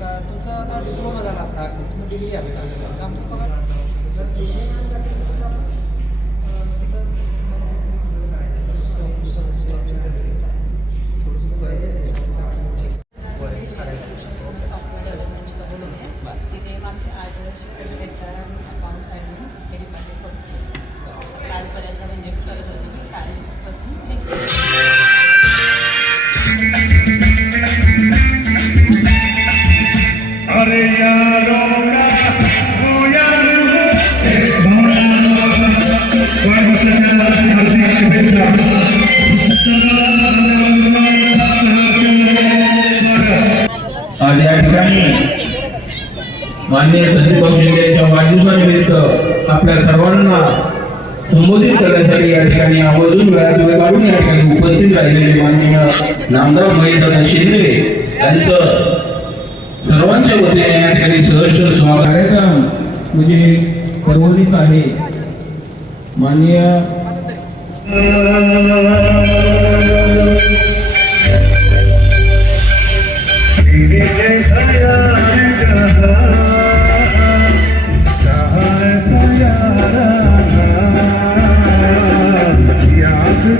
का तुमचा आता डिप्लोमा झाला असता तुम्ही डिग्री असता तर आमचा पगार तिथे मागचे 8 वर्ष HR आणि अकाउंट साईड म्हणून हे डिपार्टमेंट होतं. कालपर्यंत म्हणजे करत होते की कालपासून अरे यारों का हो यारो आज या ठिकाणी माननीय संदीप भाऊ शिंदे यांच्या वाढदिवसानिमित्त आपल्या सर्वांना संबोधित करण्यासाठी या ठिकाणी आवर्जून वेळात वेळ काढून या ठिकाणी उपस्थित राहिलेले माननीय नामदार महेशदादा शिंदे यांचं सर्वांच्या वतीने या ठिकाणी सहर्ष स्वागत. कार्यक्रम म्हणजे परवलीच आहे. माननीय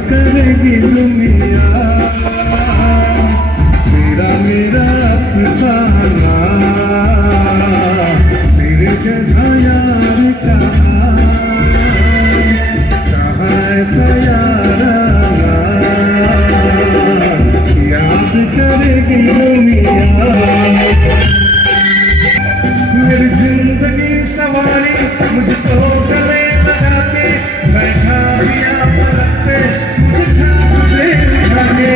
करेगी दुनिया मेरा मेरा अफसाना मेरे जैसा यार कहाँ ऐसा यार याद करेगी दुनिया. मेरी जिंदगी सवारी मुझको गले लगा के बैठा दिया पलक पे मुझे उठा के.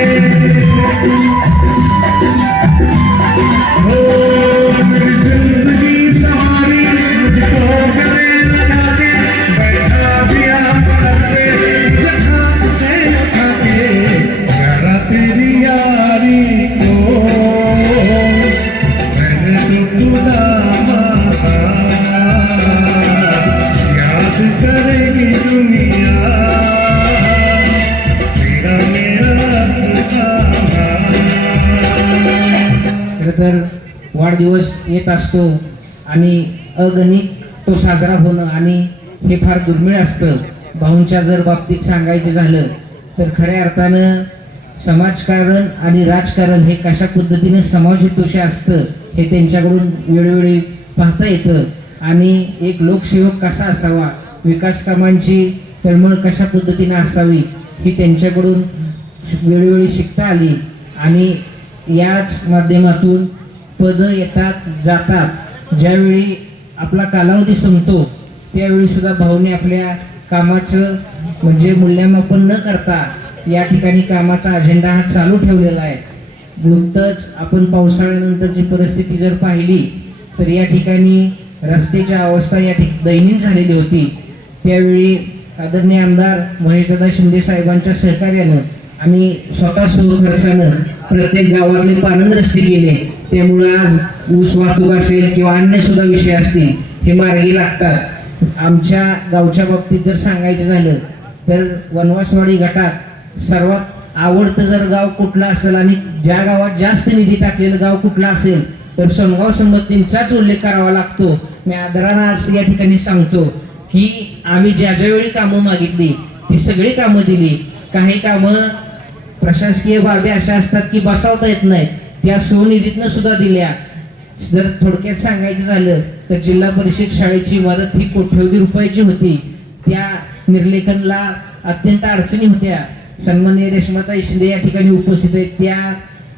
हो मेरी जिंदगी सवारी मुझको गले लगा के बैठा दिया पलक पे मुझे उठा के. यारा तेरी यारी को मैंने तो खुदा मांगा याद करेगी दुनिया मेरा मेरा अफसाना. खरं तर वाढदिवस येत असतो आणि अगणित तो साजरा होणं आणि हे फार दुर्मिळ असतं. भाऊंच्या जर बाबतीत सांगायचं झालं तर खऱ्या अर्थानं समाजकारण आणि राजकारण हे कशा पद्धतीने समाजहितोषी असतं हे त्यांच्याकडून वेळोवेळी पाहता येतं. आणि एक लोकसेवक कसा असावा, विकास कामांची तळमळ कशा पद्धतीने असावी ही त्यांच्याकडून वेळोवेळी शिकता आली. आणि याच माध्यमातून पदं येतात जातात. ज्यावेळी आपला कालावधी संपतो त्यावेळी सुद्धा भाऊने आपल्या कामाचं म्हणजे मूल्यमापन न करता या ठिकाणी कामाचा अजेंडा हा चालू ठेवलेला आहे. नुकतंच आपण पावसाळ्यानंतरची परिस्थिती जर पाहिली तर या ठिकाणी रस्त्याची अवस्था या दयनीय झालेली होती. त्यावेळी आदरणीय आमदार महेशदादा शिंदे साहेबांच्या सहकार्यानं आम्ही स्वतः स्वखर्चानं प्रत्येक गावातले पाणंद रस्ते केले. त्यामुळे आज ऊस वाहतूक असेल किंवा अन्य सुद्धा विषय असतील हे मार्गी लागतात. आमच्या गावच्या बाबतीत जर सांगायचं झालं तर वनवासवाडी गटात सर्वात आवडतं जर गाव कुठलं असेल आणि ज्या गावात जास्त निधी टाकलेलं गाव कुठलं असेल तर सोनगाव संमतींचाच उल्लेख करावा लागतो. मी आदरानं आज या ठिकाणी सांगतो की आम्ही ज्या ज्यावेळी कामं मागितली ती सगळी कामं दिली. काही कामं प्रशासकीय बाबी अशा असतात की बसवता येत नाहीत, त्या स्वनिधीतनं सुद्धा दिल्या. जर थोडक्यात सांगायचं झालं तर जिल्हा परिषद शाळेची इमारत ही कोट्यवधी रुपयाची होती. त्या निर्लेखनला अत्यंत अडचणी होत्या. सन्माननीय रेश्माताई शिंदे या ठिकाणी उपस्थित आहेत. त्या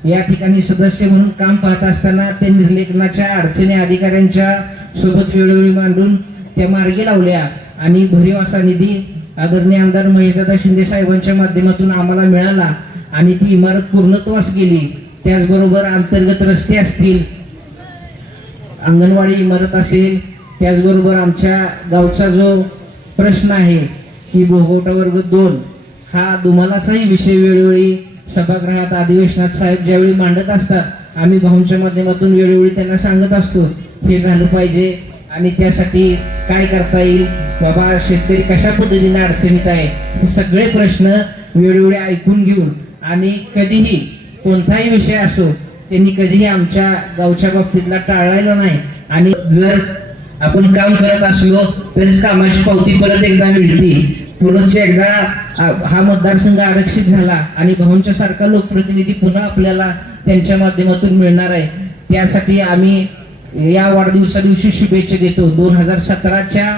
या ठिकाणी सदस्य म्हणून काम पाहत असताना त्या निर्लेखनाच्या अडचणी अधिकाऱ्यांच्या सोबत वेळोवेळी मांडून त्या मार्गी लावल्या आणि भरीव असा निधी आदरणीय आमदार महेशदादा शिंदे साहेबांच्या माध्यमातून आम्हाला मिळाला आणि ती इमारत पूर्णत्वास गेली. त्याचबरोबर अंतर्गत रस्ते असतील, अंगणवाडी इमारत असेल, त्याचबरोबर आमच्या गावचा जो प्रश्न आहे की भोगवटा वर्ग 2 हा दुमालाचाही विषय वेळोवेळी सभागृहात अधिवेशनात साहेब ज्यावेळी मांडत असतात आम्ही भाऊंच्या माध्यमातून वेळोवेळी त्यांना सांगत असतो हे झालं पाहिजे आणि त्यासाठी काय करता येईल, बाबा शेतकरी कशा पद्धतीने अडचणीत आहे, हे सगळे प्रश्न वेळोवेळी ऐकून घेऊन आणि कधीही कोणताही विषय असो त्यांनी कधीही आमच्या गावच्या बाबतीतला टाळलेला नाही. आणि जर आपण काम करत असलो तरच कामाची पावती परत एकदा मिळते. पुढच्या एकदा हा मतदारसंघ आरक्षित झाला आणि भाऊंच्या सारखा लोकप्रतिनिधी पुन्हा आपल्याला त्यांच्या माध्यमातून मिळणार आहे. त्यासाठी आम्ही या वाढदिवसा दिवशी शुभेच्छा देतो. 2017च्या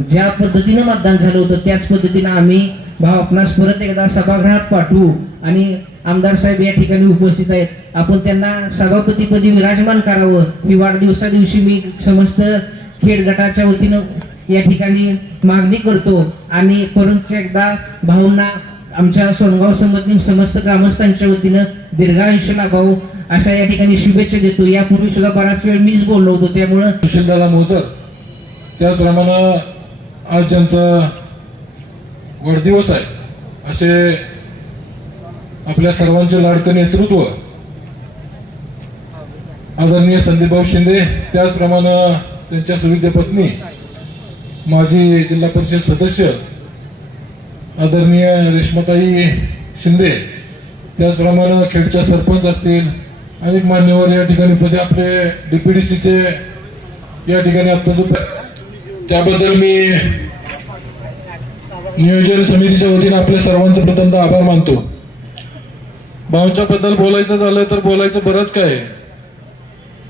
ज्या पद्धतीनं मतदान झालं होतं त्याच पद्धतीनं आम्ही भाऊ आपणास परत एकदा सभागृहात पाठवू. आणि आमदार साहेब या ठिकाणी उपस्थित आहेत, आपण त्यांना सभापतीपदी विराजमान करावं ही वाढदिवसा दिवशी मी समस्त खेड गटाच्या वतीनं या ठिकाणी मागणी करतो. आणि परत एकदा भाऊंना आमच्या सोनगाव संबंधी समस्त ग्रामस्थांच्या वतीनं दीर्घायुष्य लाभावं अशा या ठिकाणी शुभेच्छा देतो. यापूर्वी सुद्धा बराच वेळ मीच बोललो होतो, त्यामुळं सुशीलदादा मोचर त्याचप्रमाणे आज ज्यांचा वाढदिवस आहे असे आपल्या सर्वांचे लाडकं नेतृत्व आदरणीय संदीपभाऊ शिंदे, त्याचप्रमाणे त्यांच्या सुविद्य पत्नी माजी जिल्हा परिषद सदस्य आदरणीय रेश्माताई शिंदे, त्याचप्रमाणे खेडच्या सरपंच असतील, अनेक मान्यवर या ठिकाणी उपस्थित, आपले DPDCचे या ठिकाणी आत्ताच त्याबद्दल मी नियोजन समितीच्या वतीने आपल्या सर्वांचे प्रथमतः आभार मानतो. भाऊंच्या बद्दल बोलायचं झालं तर बोलायचं बरंच काय आहे.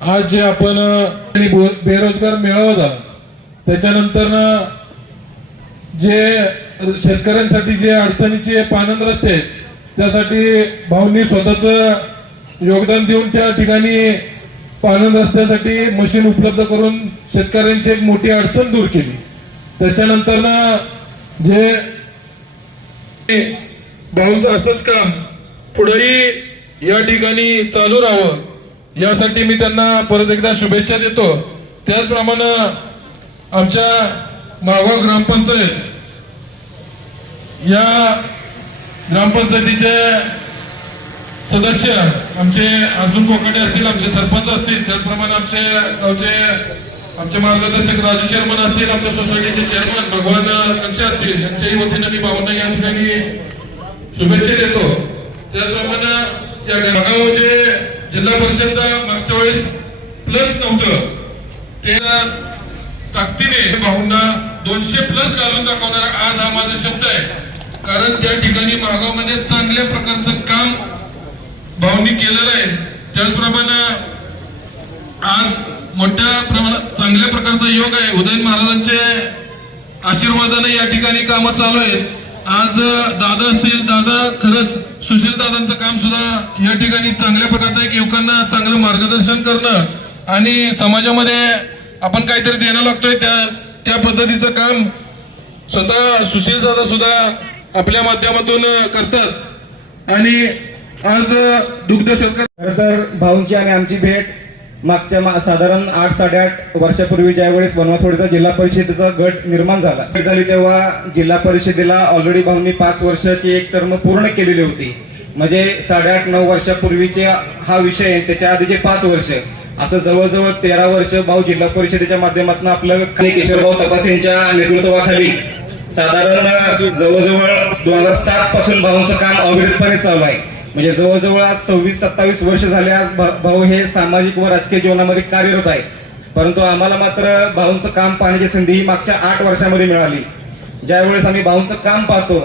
आज जे आपण बेरोजगार मेळावा झाला त्याच्यानंतर जे शेतकऱ्यांसाठी जे अडचणीचे पानंद रस्ते आहेत त्यासाठी भाऊंनी स्वतःच योगदान देऊन त्या ठिकाणी पानंद रस्त्यासाठी मशीन उपलब्ध करून शेतकऱ्यांची एक मोठी अडचण दूर केली. त्याच्यानंतर जे भाऊंचं असंच काम पुढेही या ठिकाणी चालू राहावं यासाठी मी त्यांना परत एकदा शुभेच्छा देतो. त्याचप्रमाणे आमच्या मागाव ग्रामपंचायत या ग्रामपंचायतीचे सदस्य आमचे अर्जुन कोकाटे असतील, आमचे सरपंच असतील, त्याचप्रमाणे आमचे गावचे आमचे मार्गदर्शक राजू चेअरमन असतील, आमच्या सोसायटीचे चेअरमन भगवान कक्षे असतील, यांच्याही वतीने मी भावना या ठिकाणी शुभेच्छा देतो. त्याचप्रमाणे या गावाचे जिल्हा परिषद मागच्या वेळेस प्लस नव्हतं ते ताकदीने भाऊंना 200+ घालून दाखवणारा आज हा माझा शब्द आहे. कारण त्या ठिकाणी मागावमध्ये चांगल्या प्रकारचं काम भाऊंनी केलेलं आहे. त्याचप्रमाणे आज मोठ्या प्रमाणात चांगल्या प्रकारचा योग आहे. उदयन महाराजांचे आशीर्वादाने या ठिकाणी कामं चालू आहेत. आज दादा असतील, दादा खरंच सुशील दादांचं काम सुद्धा या ठिकाणी चांगल्या प्रकारचं एक युवकांना चांगलं मार्गदर्शन करणं आणि समाजामध्ये आपण काहीतरी देणं लागतोय त्या पद्धतीचं काम स्वतः सुशील दादा सुद्धा आपल्या माध्यमातून करतात. आणि आज दुग्ध शर्करा खरं तर भाऊंची आणि आमची भेट मागच्या साधारण 8-8.5 वर्षापूर्वी ज्यावेळेस वनवासवाडीचा जिल्हा परिषदेचा गट निर्माण झाली तेव्हा जिल्हा परिषदेला ऑलरेडी भाऊंनी 5 वर्षाची एक टर्म पूर्ण केलेली होती. म्हणजे 8.5-9 वर्षापूर्वीचे हा विषय, त्याच्या आधीचे 5 वर्ष, असं जवळजवळ 13 वर्ष भाऊ जिल्हा परिषदेच्या माध्यमातून आपलं किशोरभाऊ तपास यांच्या नेतृत्वाखाली साधारण जवळजवळ 2007 पासून भाऊंचं काम अविरतपणे चालू आहे. म्हणजे जवळजवळ आज 26-27 वर्ष झाले आज भाऊ हे सामाजिक व राजकीय जीवनामध्ये कार्यरत आहे. परंतु आम्हाला मात्र भाऊंचं काम पाहण्याची संधी ही मागच्या 8 वर्षामध्ये मिळाली. ज्यावेळेस आम्ही भाऊंचं काम पाहतो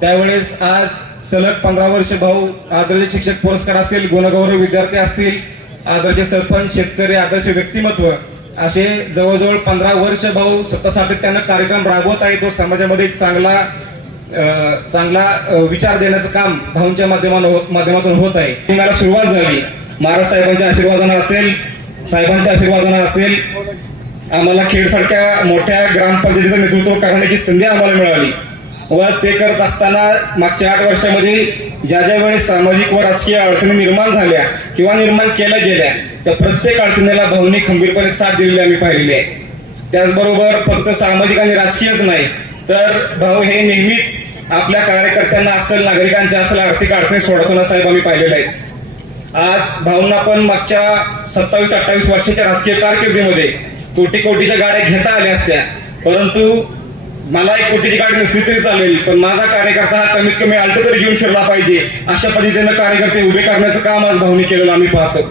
त्यावेळेस आज सलग 15 वर्ष भाऊ आदर्श शिक्षक पुरस्कार असतील, गुणगौरव विद्यार्थी असतील, आदर्श सरपंच, शेतकरी आदर्श व्यक्तिमत्व, असे जवळजवळ 15 वर्ष भाऊ सातत्यानं कार्यक्रम राबवत आहे. तो समाजामध्ये एक चांगला विचार देण्याचं काम भाऊंच्या माध्यमातून होत आहे. मला सुरुवात झाली महाराज साहेबांच्या आशीर्वादानं असेल, साहेबांच्या आशीर्वादानं असेल, आम्हाला खेडसारख्या मोठ्या ग्रामपंचायतीचं नेतृत्व करण्याची संधी आम्हाला मिळाली. व ते करत असताना मागच्या 8 वर्षामध्ये ज्या वेळेस सामाजिक व राजकीय अडचणी निर्माण झाल्या किंवा निर्माण केल्या गेल्या त्या प्रत्येक अडचणीला भाऊंनी खंबीरपणे साथ दिलेली आम्ही पाहिलेली आहे. त्याचबरोबर फक्त सामाजिक आणि राजकीयच नाही तर भाऊ हे नेहमीच आपल्या कार्यकर्त्यांना असेल, नागरिकांच्या असेल आर्थिक अडचणी सोडवताना साहेब आम्ही पाहिलेले आहेत. आज भाऊंना पण मागच्या 27-28 वर्षाच्या राजकीय कारकिर्दीमध्ये कोटीच्या गाड्या घेता आल्या असत्या, परंतु मला 1 कोटीची गाडी नसली तरी चालेल, पण माझा कार्यकर्ता हा कमीत कमी आल्टो तरी घेऊन शिरला पाहिजे, अशा पद्धतीनं कार्यकर्ते उभे करण्याचं काम आज भाऊनी केलेलं आम्ही पाहतो.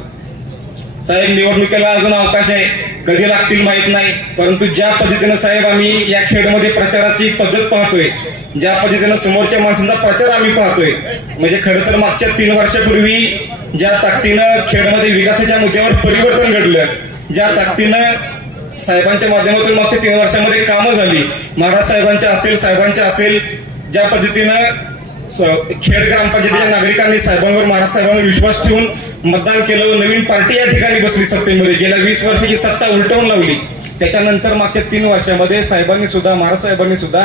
साहेब, निवडणुकीला अजून अवकाश आहे, कधी लागतील माहित नाही, परंतु ज्या पद्धतीनं साहेब आम्ही या खेडमध्ये प्रचाराची पद्धत पाहतोय, ज्या पद्धतीनं समोरच्या माणसांचा प्रचार आम्ही पाहतोय, म्हणजे खरं तर मागच्या 3 वर्षापूर्वी ज्या ताकदीनं खेडमध्ये विकासाच्या मुद्द्यावर परिवर्तन घडलं, ज्या ताकदीनं साहेबांच्या माध्यमातून मागच्या 3 वर्षामध्ये कामं झाली, महाराज साहेबांच्या असेल, साहेबांच्या असेल, ज्या पद्धतीनं खेड ग्रामपंचायतीच्या नागरिकांनी साहेबांवर, महाराज साहेबांवर विश्वास ठेवून मतदान केलं, नवीन पार्टी या ठिकाणी बसली सत्तेमध्ये, गेल्या 20 वर्षाची सत्ता उलटवून लावली. त्याच्यानंतर मागच्या 3 वर्षामध्ये साहेबांनी सुद्धा, महाराज साहेबांनी सुद्धा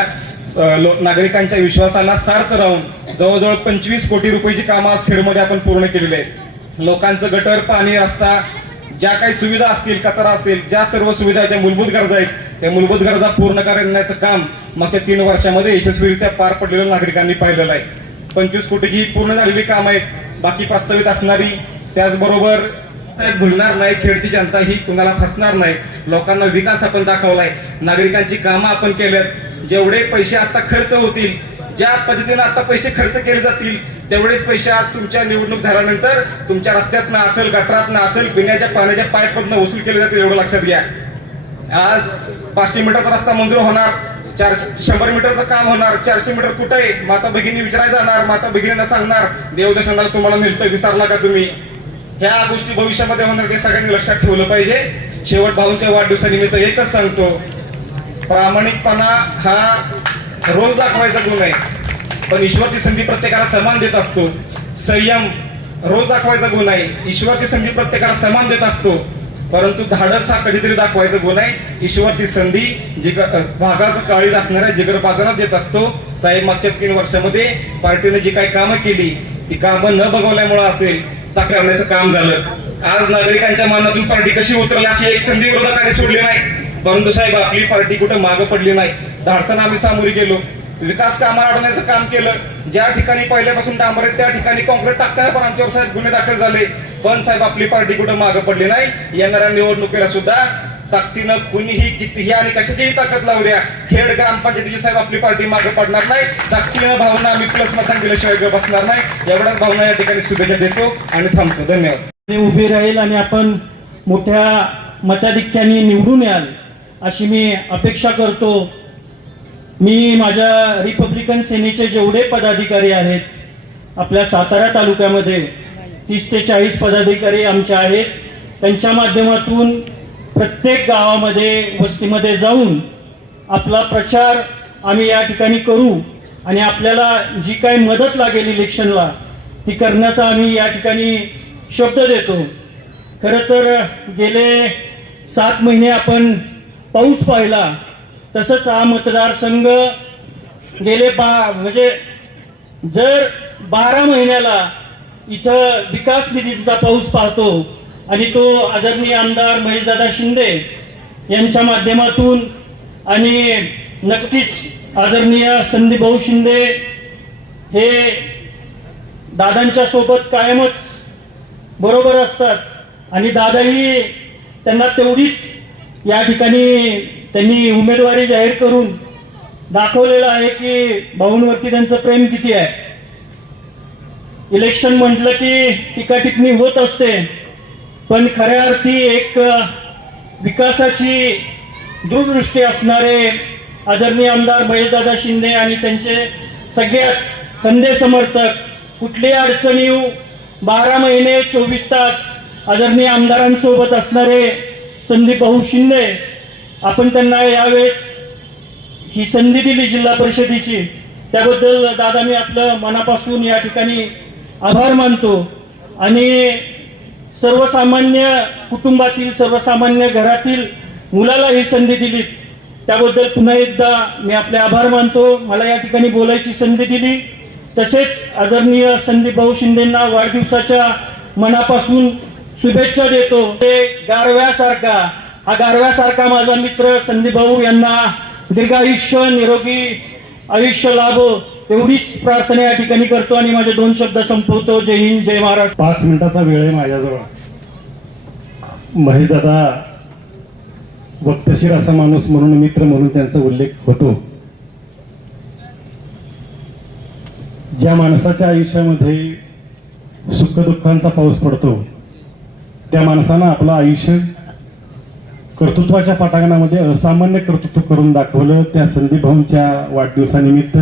नागरिकांच्या विश्वासाला सार्थ राहून जवळजवळ 25 कोटी रुपयाची कामं आज खेडमध्ये आपण पूर्ण केलेली आहेत. लोकांचं गटर, पाणी, रस्ता, ज्या काही सुविधा असतील, कचरा असेल, ज्या सर्व सुविधा, ज्या मूलभूत गरजा आहेत, त्या मूलभूत गरजा पूर्ण करण्याचं काम मागच्या 3 वर्षामध्ये यशस्वीरित्या पार पडलेलं नागरिकांनी पाहिलेलं आहे. 25 कोटीची पूर्ण झालेली कामं आहेत, बाकी प्रस्तावित असणारी. त्याचबरोबर भुलणार नाही, खेडची जनता ही कुणाला फसणार नाही. लोकांना विकास आपण दाखवलाय, नागरिकांची कामं आपण केल्यात. जेवढे पैसे आता खर्च होतील, ज्या पद्धतीने आता पैसे खर्च केले जातील, तेवढेच पैसे आज तुमच्या निवडणूक झाल्यानंतर तुमच्या रस्त्यातनं असेल, गटरातनं असेल, पिण्याच्या पाण्याच्या पाईपमधनं वसूल केले जातील, एवढं लक्षात घ्या. आज 500 मीटरचा रस्ता मंजूर होणार, 100 मीटरचं काम होणार, 400 मीटर कुठं आहे माता भगिनी विचारायला जाणार, माता भगिनींना सांगणार देवदर्शनाला तुम्हाला मिळतं, विसरला का तुम्ही. ह्या गोष्टी भविष्यामध्ये होणार, ते सगळ्यांनी लक्षात ठेवलं पाहिजे. शेवट भाऊंच्या वाढदिवसानिमित्त एकच सांगतो, प्रामाणिकपणा हा रोज दाखवायचा गुण आहे, पण ईश्वर ती संधी प्रत्येकाला समान देत असतो. संयम रोज दाखवायचा गुण आहे, ईश्वर ती संधी प्रत्येकाला समान देत असतो, परंतु धाडस हा कधीतरी दाखवायचा गुण आहे. ईश्वर ती संधी भागाचं काळीज असणाऱ्या जिगरबाजांना देत असतो. साहेब, मागच्या 3 वर्षामध्ये पार्टीने जी काही कामं केली, ती कामं न बघवल्यामुळे असेल, ता करण्याचं काम झालं. आज नागरिकांच्या मनातून पार्टी कशी उतरली अशी एक संधी विरोधकांनी सोडली नाही, परंतु साहेब आपली पार्टी कुठं मागं पडली नाही. धाडसानं आम्ही सामोरी गेलो, विकास कामाला अडवण्याचं काम केलं. ज्या ठिकाणी पहिल्यापासून डांबर आहे त्या ठिकाणी काँक्रीट टाकताना पण आमच्यावर साहेब गुन्हे दाखल झाले, पण साहेब आपली पार्टी कुठं मागं पडली नाही. येणाऱ्या निवडणुकीला सुद्धा ताकदीनं कुणीही कितीही आणि कशाचीही ताकद लावू द्या, खेड ग्रामपंचायतीची साहेब आपली पार्टी मागं पडणार नाही. ताकदीनं भावना आम्ही प्लस मतांना दिल्याशिवाय बसणार नाही. एवढ्याच भावना या ठिकाणी शुभेच्छा देतो आणि थांबतो. धन्यवाद. उभी राहील आणि आपण मोठ्या मताधिक्याने निवडून याल अशी मी अपेक्षा करतो. मी माझ्या रिपब्लिकन सेनेचे जेवढे पदाधिकारी आहेत आपल्या सातारा तालुक्यामध्ये 30 ते 40 पदाधिकारी आमचे आहेत, त्यांच्या माध्यमातून प्रत्येक गावामध्ये, वस्तीमध्ये जाऊन आपला प्रचार आम्ही या ठिकाणी करू आणि आपल्याला जी काही मदत लागेल इलेक्शनला ती करण्याचा आम्ही या ठिकाणी शब्द देतो. खरं तर गेले 7 महिने आपण पाऊस पाहिला, तसंच हा मतदारसंघ गेले म्हणजे जर 12 महिन्याला इथं विकास निधीचा पाऊस पाहतो आणि तो आदरणीय आमदार महेशदादा शिंदे यांच्या माध्यमातून आणि नक्कीच आदरणीय संदीप भाऊ शिंदे हे दादांच्या सोबत कायमच बरोबर असतात आणि दादाही त्यांना तेवढीच या ठिकाणी त्यांनी उमेदवारी जाहीर करून दाखवलेलं आहे की भाऊंवरती त्यांचं प्रेम किती आहे. इलेक्शन म्हटलं की टीका टिप्पणी होत असते, पण खऱ्या अर्थी एक विकासाची दूरदृष्टी असणारे आदरणीय आमदार महेशदादा शिंदे आणि त्यांचे सगळ्यात खंदे समर्थक, कुठलीही अडचण येऊ 12 महिने 24 तास आदरणीय आमदारांसोबत असणारे संदीप भाऊ शिंदे, आपण त्यांना यावेळेस ही संधी दिली जिल्हा परिषदेची, त्याबद्दल दादा मी आपलं मनापासून या ठिकाणी आभार मानतो. आणि सर्वसामान्य कुटुंबातील, सर्वसामान्य घरातील मुलाला ही संधी दिली त्याबद्दल पुन्हा एकदा मी आपले आभार मानतो. मला या ठिकाणी बोलायची संधी दिली. तसेच आदरणीय संदीप भाऊ शिंदेंना वाढदिवसाच्या मनापासून शुभेच्छा देतो. ते गारव्यासारखा, हा गारव्यासारखा माझा मित्र संदीप भाऊ यांना दीर्घायुष्य, निरोगी आयुष्य लाभो एवढीच प्रार्थना या ठिकाणी करतो आणि माझे 2 शब्द संपवतो. जय हिंद, जय महाराष्ट्र. 5 मिनिटाचा वेळ आहे माझ्याजवळ. महेशदादा वक्तशीर असा माणूस म्हणून, मित्र म्हणून त्यांचा उल्लेख होतो, ज्या माणसाच्या आयुष्यामध्ये सुखदुःखांचा पाऊस पडतो त्या माणसानं आपलं आयुष्य कर्तृत्वाच्या पटांगणामध्ये असामान्य कर्तृत्व करून दाखवलं. त्या संदीप भाऊंच्या वाढदिवसानिमित्त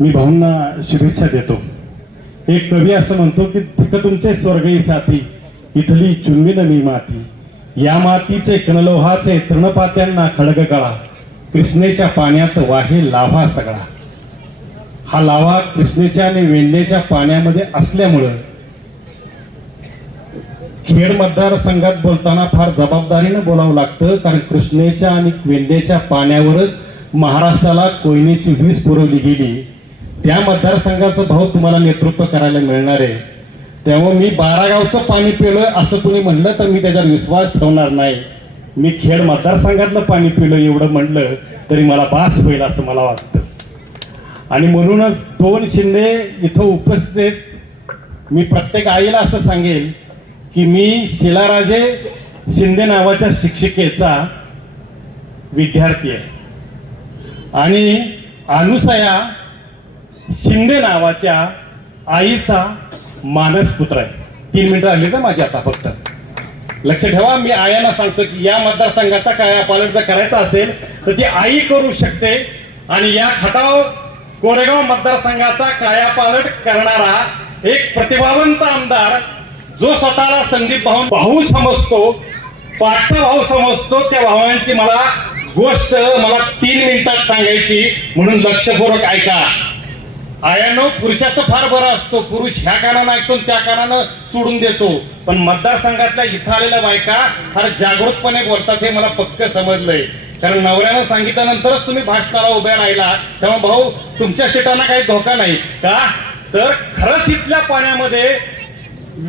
मी भाऊंना शुभेच्छा देतो. एक कवी असं म्हणतो की थिक तुमचे स्वर्गीय साथी इथली चुंबिनली माती, या मातीचे कनलोहाचे तृणपात्यांना खडग गळा, कृष्णेच्या पाण्यात वाहे लाव्हा सगळा. हा लाव्हा कृष्णेच्या आणि वेल्हेच्या पाण्यामध्ये असल्यामुळं खेड मतदारसंघात बोलताना फार जबाबदारीनं बोलावं लागतं, कारण कृष्णेच्या आणि वेल्हेच्या पाण्यावरच महाराष्ट्राला कोयनेची वीज पुरवली गेली. त्या मतदारसंघाचं भाऊ तुम्हाला नेतृत्व करायला मिळणार आहे. तेव्हा मी 12 गावचं पाणी पिलं असं कुणी म्हणलं तर मी त्याच्यावर विश्वास ठेवणार नाही. मी खेड मतदारसंघातलं पाणी पिलं एवढं म्हणलं तरी मला बास होईल असं मला वाटतं. आणि म्हणूनच 2 शिंदे इथं उपस्थित, मी प्रत्येक आईला असं सांगेल की मी शिलाराजे शिंदे नावाच्या शिक्षिकेचा विद्यार्थी आहे आणि अनुसया शिंदे नावाच्या आईचा मानसपुत्र आहे. 3 मिनिटं आली ना माझी आता फक्त. लक्ष ठेवा, मी आयांना सांगतो की या मतदारसंघाचा कायापालट जर करायचा असेल तर ती आई करू शकते. आणि या खटाव कोरेगाव मतदारसंघाचा कायापालट करणारा एक प्रतिभावंत आमदार जो स्वतःला संदीप भाऊ समजतो, 5चा भाऊ समजतो, त्या भावांची मला गोष्ट 3 मिनिटात सांगायची, म्हणून लक्षपूर्वक ऐका. आयानो, पुरुषाचं फार बरं असतो, पुरुष ह्या कानानं ऐकतो त्या कानानं सोडून देतो, पण मतदारसंघातल्या इथं आलेल्या बायका फार जागृतपणे बोलतात हे मला पक्क समजलंय. कारण नवऱ्यानं सांगितल्यानंतरच तुम्ही भाषणाला उभ्या राहिला, तेव्हा भाऊ तुमच्या शेटांना काही धोका नाही का? तर खरंच इथल्या पाण्यामध्ये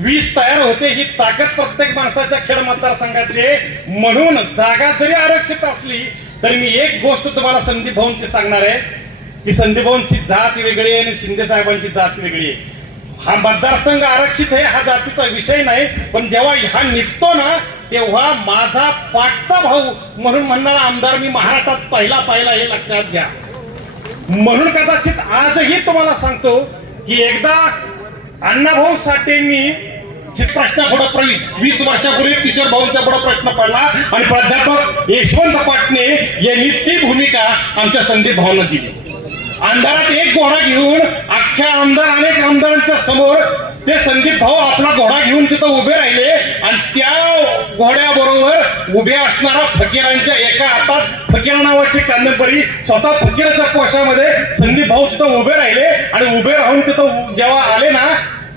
वीज तयार होते ही ताकद प्रत्येक माणसाच्या खेड मतदारसंघातली. म्हणून जागा जरी आरक्षित असली तरी मी एक गोष्ट तुम्हाला संदीप भाऊंची सांगणार आहे की संदीप भाऊंची जात वेगळी आहे आणि शिंदे साहेबांची जात वेगळी आहे. हा मतदारसंघ आरक्षित आहे हा जातीचा विषय नाही, पण जेव्हा हा निघतो ना तेव्हा माझा 5चा भाऊ म्हणून म्हणणारा आमदार मी महाराष्ट्रात पहिला हे लक्षात घ्या. म्हणून कदाचित आजही तुम्हाला सांगतो की एकदा अण्णाभाऊ साठेंनी प्रश्न पुढे 20 वर्षापूर्वी किशोर भाऊंच्या पुढे प्रश्न पडला आणि प्राध्यापक यशवंत पाटणे यांनी ती भूमिका आमच्या संदीप भाऊंना दिली. अंधारात एक घोडा घेऊन अख्ख्या अनेक आमदारांच्या समोर ते संदीप भाऊ आपला घोडा घेऊन तिथं उभे राहिले आणि त्या घोड्याबरोबर उभे असणारा फकीरांच्या एका हातात फकीर नावाची कादंबरी, स्वतः फकीराच्या पोशामध्ये संदीप भाऊ तिथं उभे राहिले आणि उभे राहून तिथं जेव्हा आले ना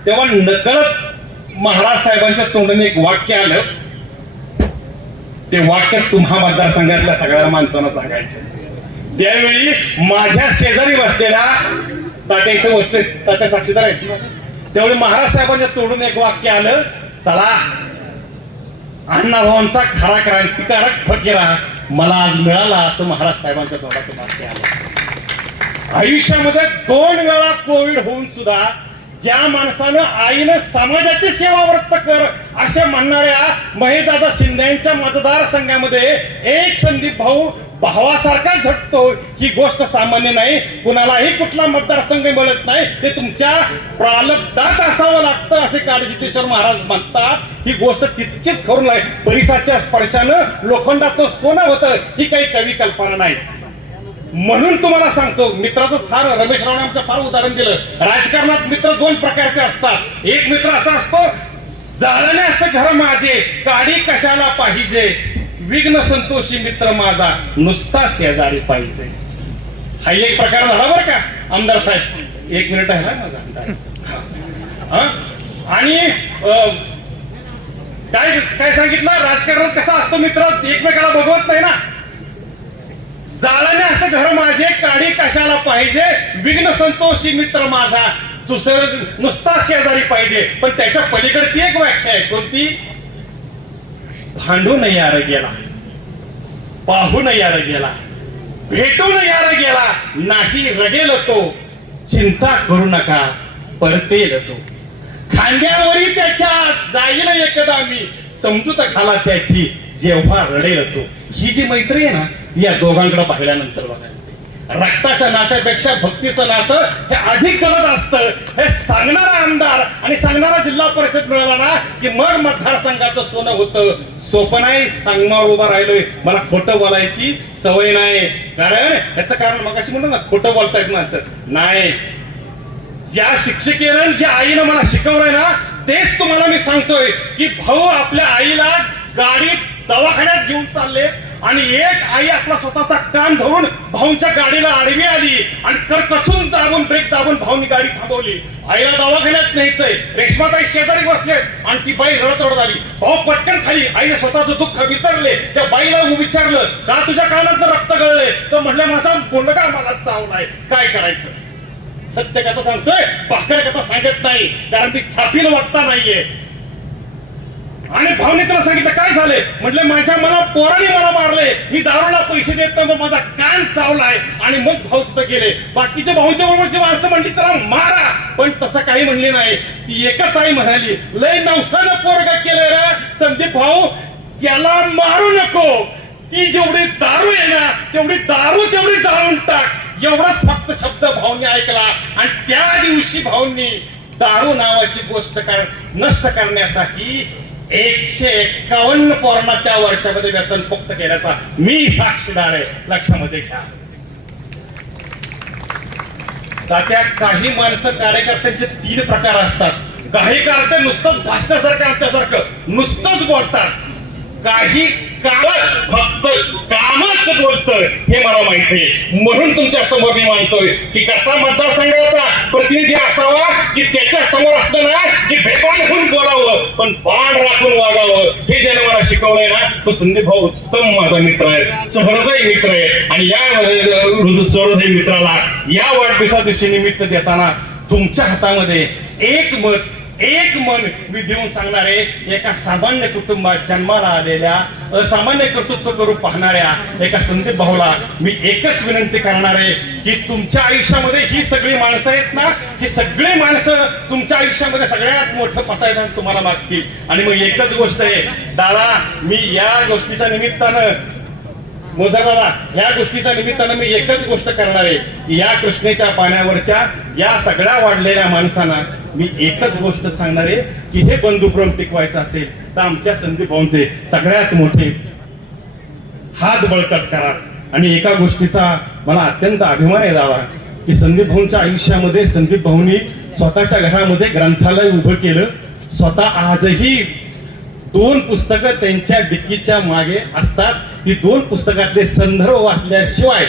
तेव्हा नकळत महाराज साहेबांच्या तोंडाने एक वाक्य आलं. ते वाक्य तुम्हा मतदारसंघातल्या सगळ्या माणसांना सांगायचं. त्यावेळी माझ्या शेजारी बसलेल्या तात्या इथे बसले, तात्या साक्षीदार आहेत ना, त्यावेळी महाराज साहेबांच्या तोंडून एक वाक्य आलं, चला अण्णाभावांचा खरा क्रांतिकारक फकीरा मला आज मिळाला, असं महाराज साहेबांच्या तोंडातून वाक्य आलं. आयुष्यामध्ये 2 वेळा कोविड होऊन सुद्धा ज्या माणसानं आईनं समाजाची सेवा व्रत कर असे म्हणणाऱ्या महेशदादा शिंदेच्या मतदारसंघामध्ये एक संदीप भाऊ भावासारखा झटतो ही गोष्ट सामान्य नाही. कुणालाही कुठला मतदारसंघ मिळत नाही, ते तुमच्या प्रालब्धात असावं लागतं असे काळजितेश्वर महाराज म्हणतात. ही गोष्ट तितकीच खरून आहे. परिसाच्या स्पर्शानं लोखंडाचं सोनं होतं ही काही कवी कल्पना नाही. म्हणून तुम्हाला सांगतो, मित्राचं फार रमेश रावने आमचं फार उदाहरण दिलं. राजकारणात मित्र 2 प्रकारचे असतात. एक मित्र असा असतो, जाळणे असं घर माझे काडी कशाला पाहिजे, विघ्न संतोषी मित्र माझा नुसता शेजारी पाहिजे. हा एक प्रकार झाला बरं का आमदार साहेब. 1 मिनिट आहे ना माझा. आणि काय सांगितलं, राजकारणात कसा असतो मित्र एकमेकाला बघवत नाही ना. जाळणे असं घर माझे काडी कशाला पाहिजे, विघ्न संतोषी मित्र माझा दुसरं नुसता शेजारी पाहिजे. पण त्याच्या पलीकडची एक व्याख्या आहे. कोणती? भांडून यार गेला, पाहून यार गेला, भेटून यार गेला, नाही रगेल तो, चिंता करू नका परतेल तो, खांद्यावरी त्याच्या जाईल एकदा मी, समजूत खाला त्याची जेव्हा रडेल तो. ही जी मैत्री आहे ना या दोघांकडे पाहिल्यानंतर बघा रक्ताच्या नात्यापेक्षा भक्तीचं नातं हे अधिक गरज असतं. हे सांगणारा आमदार आणि सांगणारा जिल्हा परिषद मिळाला ना की मग मतदारसंघाचं सोनं होतं. सोपं नाही, सांगणार उभा राहिलोय. मला खोटं बोलायची सवय नाही. कारण याचं कारण मगाशी म्हणतो ना, खोटं बोलतायत माणसं नाही. ज्या शिक्षिकेनं ज्या आईनं मला शिकवलंय ना तेच तुम्हाला मी सांगतोय की भाऊ आपल्या आईला गाडीत दवाखान्यात घेऊन चालले आणि एक आई आपला स्वतःचा कान धरून भाऊंच्या गाडीला आडवी आली आणि करकचून दाबून ब्रेक दाबून भाऊनी गाडी थांबवली. आईला दवाखान्यात न्यायचंय, रेश्माताई शेजारी बसले आणि ती बाई रडत रडत आली. भाऊ पटकन खाली. आईने स्वतःचं दुःख विसरले. त्या बाईला विचारलं का तुझ्या कानात रक्त गळले? तर म्हटलं माझा मुलगा मला चावलाय, काय करायचं? सत्य कथा सांगतोय, भाकर कथा सांगत नाही, कारण मी छापील वाटता नाहीये. आणि भावने त्याला सांगितलं काय झालंय? म्हटलं माझ्या पोराने मला मारले, मी दारूला पैसे देत नाही, माझा कान चावलाय. आणि मग भाऊ तिथं गेले. बाकीच्या भाऊच्या बरोबरची माणसं म्हणली त्याला मारा, पण तसं काही म्हणले नाही. ती एकच आई म्हणाली लय नवसानं पोरगा केलंय रे संदीप भाऊ, त्याला मारू नको. ती जेवढी दारू आहे ना तेवढी जाळून टाक. एवढाच फक्त शब्द भाऊंनी ऐकला आणि त्या दिवशी भाऊंनी दारू नावाची गोष्ट नष्ट करण्यासाठी 151 पोरांना त्या वर्षामध्ये व्यसनमुक्त केल्याचा मी साक्षीदार आहे. लक्षामध्ये घ्या. त्या काही माणसं कार्यकर्त्यांचे 3 प्रकार असतात. काही कार्यकर्ते नुसतंच भाषणासारखं आमच्यासारखं नुसतंच बोलतात. काही फक्त कामच बोलतोय हे मला माहिती आहे. म्हणून तुमच्या समोर मी मानतोय की कसा मतदारसंघाचा प्रतिनिधी असावा की त्याच्या समोर असलं ना की बेबान होऊन बोलावं पण बाण राखून वागावं. हे ज्याने मला शिकवलंय ना तो संदीप भाऊ उत्तम माझा मित्र आहे, सहृदय मित्र आहे. आणि या सहृदय मित्राला या वाढदिवसा दिवशी निमित्त देताना तुमच्या हातामध्ये एक मन मी देऊन सांगणारे एका सामान्य कुटुंबात जन्माला आलेल्या असामान्य कर्तृत्व करू पाहणाऱ्या एका संदीप भाऊला मी एकच विनंती करणार आहे की तुमच्या आयुष्यामध्ये ही सगळी माणसं आहेत ना, ही सगळी माणसं तुमच्या आयुष्यामध्ये सगळ्यात मोठं पसायदान तुम्हाला मागतील. आणि मग एकच गोष्ट आहे दादा, मी या गोष्टीच्या निमित्तानं मोजरदादा या गोष्टीच्या निमित्तानं मी एकच गोष्ट करणार आहे की या कृष्णेच्या पाण्यावरच्या या सगळ्या वाढलेल्या माणसांना मी एकच गोष्ट सांगणार आहे की हे बंधुप्रेम टिकवायचं असेल तर आमच्या संदीप भाऊंचे सगळ्यात मोठे हात बळकट करा. आणि एका गोष्टीचा मला अत्यंत अभिमान आहे दादा की संदीप भाऊंच्या आयुष्यामध्ये संदीप भाऊंनी स्वतःच्या घरामध्ये ग्रंथालय उभं केलं. स्वतः आजही 2 पुस्तकं त्यांच्या डिक्कीच्या मागे असतात. ती 2 पुस्तकातले संदर्भ वाचल्याशिवाय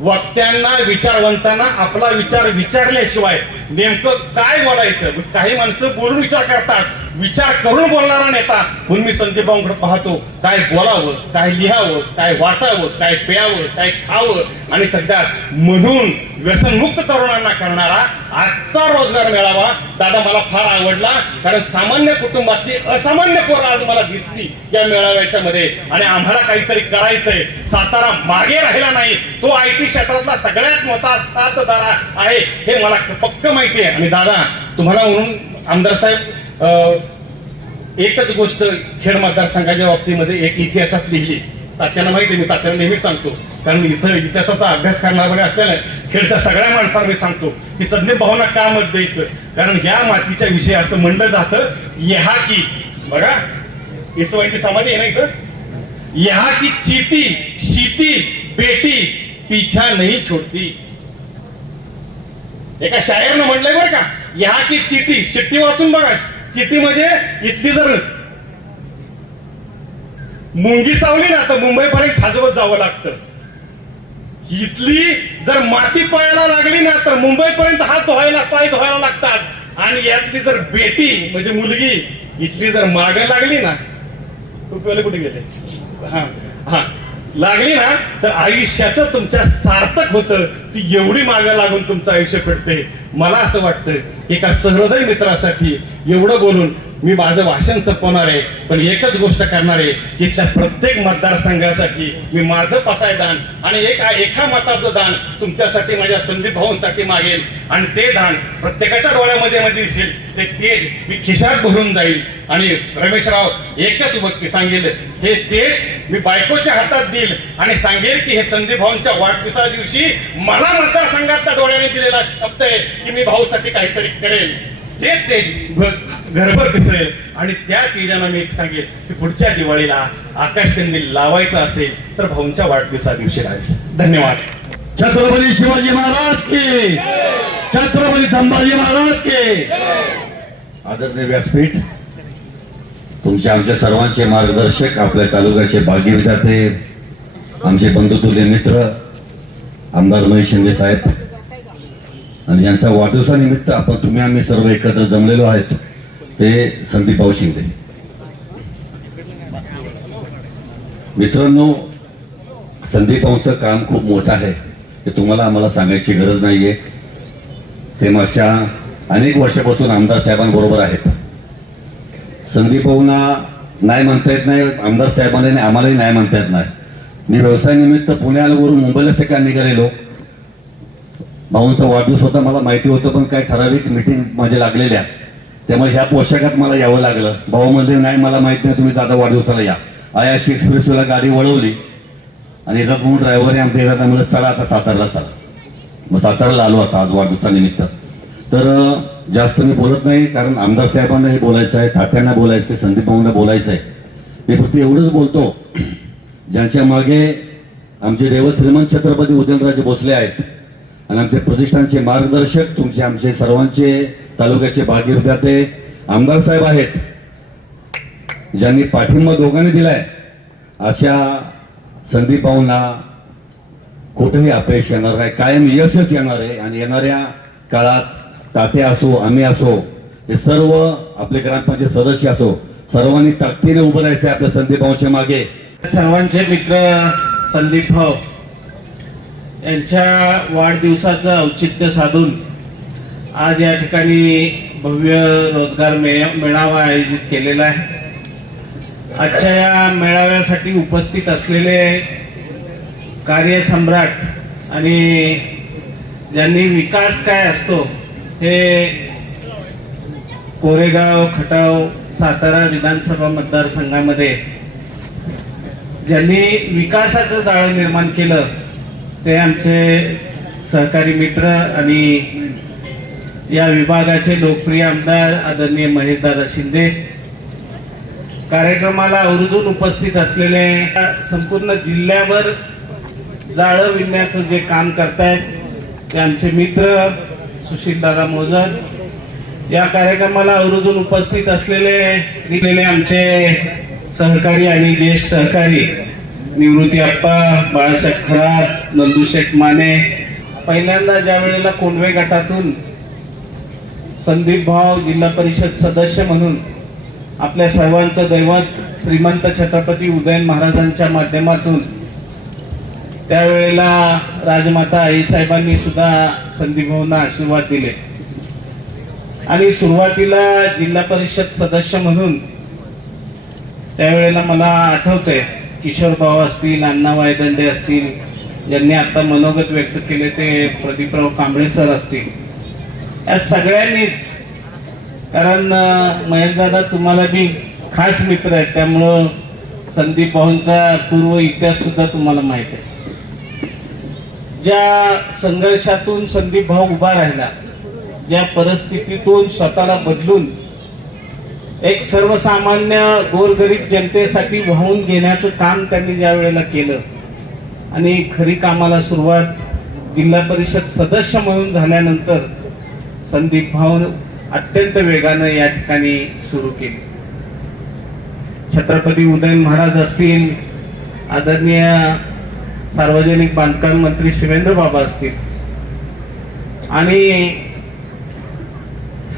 वक्त्यांना विचारवंतांना आपला विचार विचारल्याशिवाय नेमकं काय बोलायचं. काही माणसं बोलून विचार करतात, विचार करून बोलणारा नेता म्हणून मी संदीप भाऊंकडे पाहतो. काय बोलावं, काय लिहावं, काय वाचावं, काय प्यावं, काय खावं आणि सगळ्यात म्हणून व्यसनमुक्त तरुणांना करणारा आजचा रोजगार मेळावा दादा मला फार आवडला. कारण सामान्य कुटुंबातली असामान्य पोरं आज मला दिसती या मेळाव्याच्या मध्ये. आणि आम्हाला काहीतरी करायचंय. सातारा मागे राहिला नाही, तो IT क्षेत्रातला सगळ्यात मोठा साथदारा आहे हे मला पक्क माहिती आहे. आणि दादा तुम्हाला म्हणून आमदार साहेब एकच गोष्ट खेड मतदारसंघाच्या बाबतीमध्ये एक इतिहासात लिहिली. तात्यांना माहिती आहे, मी तात्यांना नेहमी सांगतो कारण मी इथं इतिहासाचा अभ्यास करणारे असलेला खेळच्या सगळ्या माणसांना मी सांगतो की संदीप भाऊंना का मत द्यायचं. कारण ह्या मातीच्या विषयी असं म्हणलं जातं यहा की बघा येसवाईची समाधी आहे ना इथं, यहा की चीटी शीटी बेटी पीछा नहीं छोड़ती. एका शायरनं म्हटलंय बरं का, यहा की चिठी. शिट्टी वाचून बघा. चिठी म्हणजे इथली जर मुंगी चावली ना तर मुंबईपर्यंत खाजवत जावं लागतं. इथली जर माती पायाला लागली ना तर मुंबईपर्यंत हात धुवायला पाय धुवायला लागतात. आणि यातली जर बेटी म्हणजे मुलगी इथली जर मागे लागली ना, टोपीवाले कुठे गेले, हा लागली ना तर आयुष्याचं तुमच्या सार्थक होतं. ती एवढी मागे लागून तुमचं आयुष्य फिरते. मला असं वाटतं एका सहृदय मित्रासाठी एवढं बोलून मी माझं भाषण संपवणार आहे. पण एकच गोष्ट करणार आहे की त्या प्रत्येक मतदारसंघासाठी मी माझं पसायदान आणि एका मताचं दान तुमच्यासाठी माझ्या संदीप भाऊंसाठी मागेल. आणि ते दान प्रत्येकाच्या डोळ्यामध्ये दिसेल. ते तेज मी खिशात भरून जाईल आणि रमेशराव एकच वक्ती सांगेल, हे तेज मी बायकोच्या हातात देईल आणि सांगेल की हे संदीप भाऊंच्या वाढदिवसा दिवशी मला मतदारसंघातल्या डोळ्याने दिलेला शब्द आहे की मी भाऊसाठी काहीतरी करेल. ते तेज घरभर पिसरेल आणि त्या तेजानं मी सांगेल की पुढच्या दिवाळीला आकाशकंदील लावायचा असेल तर भाऊंच्या वाढदिवसा दिवशी लावायचं. धन्यवाद. छत्रपती शिवाजी महाराज की, छत्रपती संभाजी महाराज की. आदरणीय व्यासपीठ, तुमचे आमच्या सर्वांचे मार्गदर्शक, आपल्या तालुक्याचे भाग्य विधाते, आमचे बंधुतुल्य मित्र आमदार महेश शिंदे साहेब, आणि यांचा वाढदिवसानिमित्त तुम्ही आम्ही सर्व एकत्र जमलेलो आहेत ते संदीप भाऊ शिंदे. मित्रांनो, संदीप भाऊंचं काम खूप मोठं आहे, ते तुम्हाला आम्हाला सांगायची गरज नाहीये. ते मागच्या अनेक वर्षापासून आमदार साहेबांबरोबर आहेत. संदीप भाऊंना नाही म्हणता येत नाही, आमदार साहेबांना आम्हालाही नाही म्हणता येत नाही. मी व्यवसायानिमित्त पुण्यावरून मुंबईला से का निघालेलो. भाऊंचा वाढदिवस होता, मला माहिती होतं, पण काही ठराविक मिटिंग माझ्या लागलेल्या, त्यामुळे ह्या पोशाखात मला यावं लागलं. भाऊ म्हणले नाही मला माहित नाही, तुम्ही दादा वाढदिवसाला या. आयाशी एक्सप्रेसवेला गाडी वळवली आणि येतात म्हणून ड्रायव्हरने आमच्या येतात म्हणलं चला आता सातारला चला. मग सातारला आलो आता आज वाढदिवसानिमित्त. तर जास्त मी बोलत नाही, कारण आमदार साहेबांना हे बोलायचं आहे, तात्यांना बोलायचं आहे, संदीप भाऊंना बोलायचं आहे. मी फक्त एवढंच बोलतो, ज्यांच्या मागे आमचे देव श्रीमंत छत्रपती उदयनराजे भोसले आहेत आणि आमचे प्रतिष्ठानचे मार्गदर्शक, तुमचे आमचे सर्वांचे तालुक्याचे भाग्य विधाते आमदार साहेब आहेत, ज्यांनी पाठिंबा दोघांनी दिलाय. अशा संदीप भाऊंना कुठेही अपयश येणार नाही, कायम यशच येणार आहे. आणि येणाऱ्या काळात तात्या असो, आम्ही असो, हे सर्व आपले ग्रामपंचायत सदस्य असो, सर्वांनी ताकदीने उभं राहायचं आहे आपल्या संदीप भाऊच्या मागे. सर्वांचे मित्र संदीप भाऊ यांच्या वाढदिवसाचं औचित्य साधून आज या ठिकाणी भव्य रोजगार मेळावा आयोजित केलेला आहे. आजच्या या मेळाव्यासाठी उपस्थित असलेले कार्यसम्राट आणि ज्यांनी विकास काय असतो हे कोरेगाव, खटाव, सातारा विधानसभा मतदारसंघामध्ये ज्यांनी विकासाचं जाळं निर्माण केलं ते आमचे सहकारी मित्र आणि या विभागाचे लोकप्रिय आमदार आदरणीय महेशदादा शिंदे. कार्यक्रमाला आवर्जून उपस्थित असलेले संपूर्ण जिल्ह्यावर जाळं विणण्याचं जे काम करतायत ते आमचे मित्र सुशीलदादा मोजर. या कार्यक्रमाला आवर्जून उपस्थित असलेले आमचे सहकारी आणि ज्येष्ठ सहकारी निवृत्ती आप्पा, बाळासाहेब खरात, नंदूशेठ माने. पहिल्यांदा ज्या वेळेला कोंडवे गटातून संदीप भाऊ जिल्हा परिषद सदस्य म्हणून आपल्या सर्वांचं दैवत श्रीमंत छत्रपती उदयन महाराजांच्या माध्यमातून त्यावेळेला राजमाता आईसाहेबांनी सुद्धा संदीप भाऊंना आशीर्वाद दिले. आणि सुरुवातीला जिल्हा परिषद सदस्य म्हणून त्यावेळेला मला आठवतंय किशोर भाऊ असतील, अण्णा वायदंडे असतील, ज्यांनी आता मनोगत व्यक्त केले ते प्रदीपराव कांबळे सर असतील, या सगळ्यांनीच, कारण महेशदादा तुम्हाला बी खास मित्र आहेत त्यामुळं संदीप भाऊंचा पूर्व इतिहास सुद्धा तुम्हाला माहित आहे. ज्या संघर्षातून संदीप भाऊ उभा राहिला, ज्या परिस्थितीतून स्वतःला बदलून एक सर्वसामान्य गोरगरीब जनतेसाठी वाहून घेण्याचं काम त्यांनी ज्या वेळेला केलं आणि खरी कामाला सुरुवात जिल्हा परिषद सदस्य म्हणून झाल्यानंतर संदीप भाऊ अत्यंत वेगानं या ठिकाणी सुरू केली. छत्रपती उदयन महाराज असतील, आदरणीय सार्वजनिक बांधकाम मंत्री शिवेंद्र बाबा असतील आणि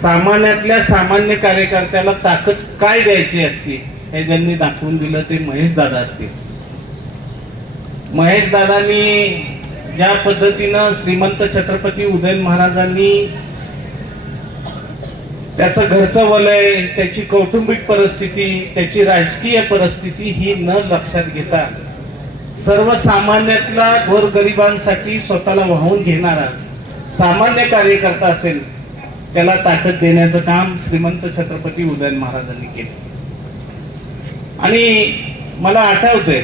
सामान्यातल्या सामान्य कार्यकर्त्याला ताकद काय द्यायची असते हे ज्यांनी दाखवून दिलं ते महेशदादा असतील. महेशदादांनी ज्या पद्धतीनं श्रीमंत छत्रपती उदयन महाराजांनी त्याचं घरचं वलय, त्याची कौटुंबिक परिस्थिती, त्याची राजकीय परिस्थिती ही न लक्षात घेता सर्वसामान्यातला गोरगरिबांसाठी स्वतःला वाहून घेणारा सामान्य कार्यकर्ता असेल त्याला ताकद देण्याचं काम श्रीमंत छत्रपती उदयन महाराजांनी केलं. आणि मला आठवतंय,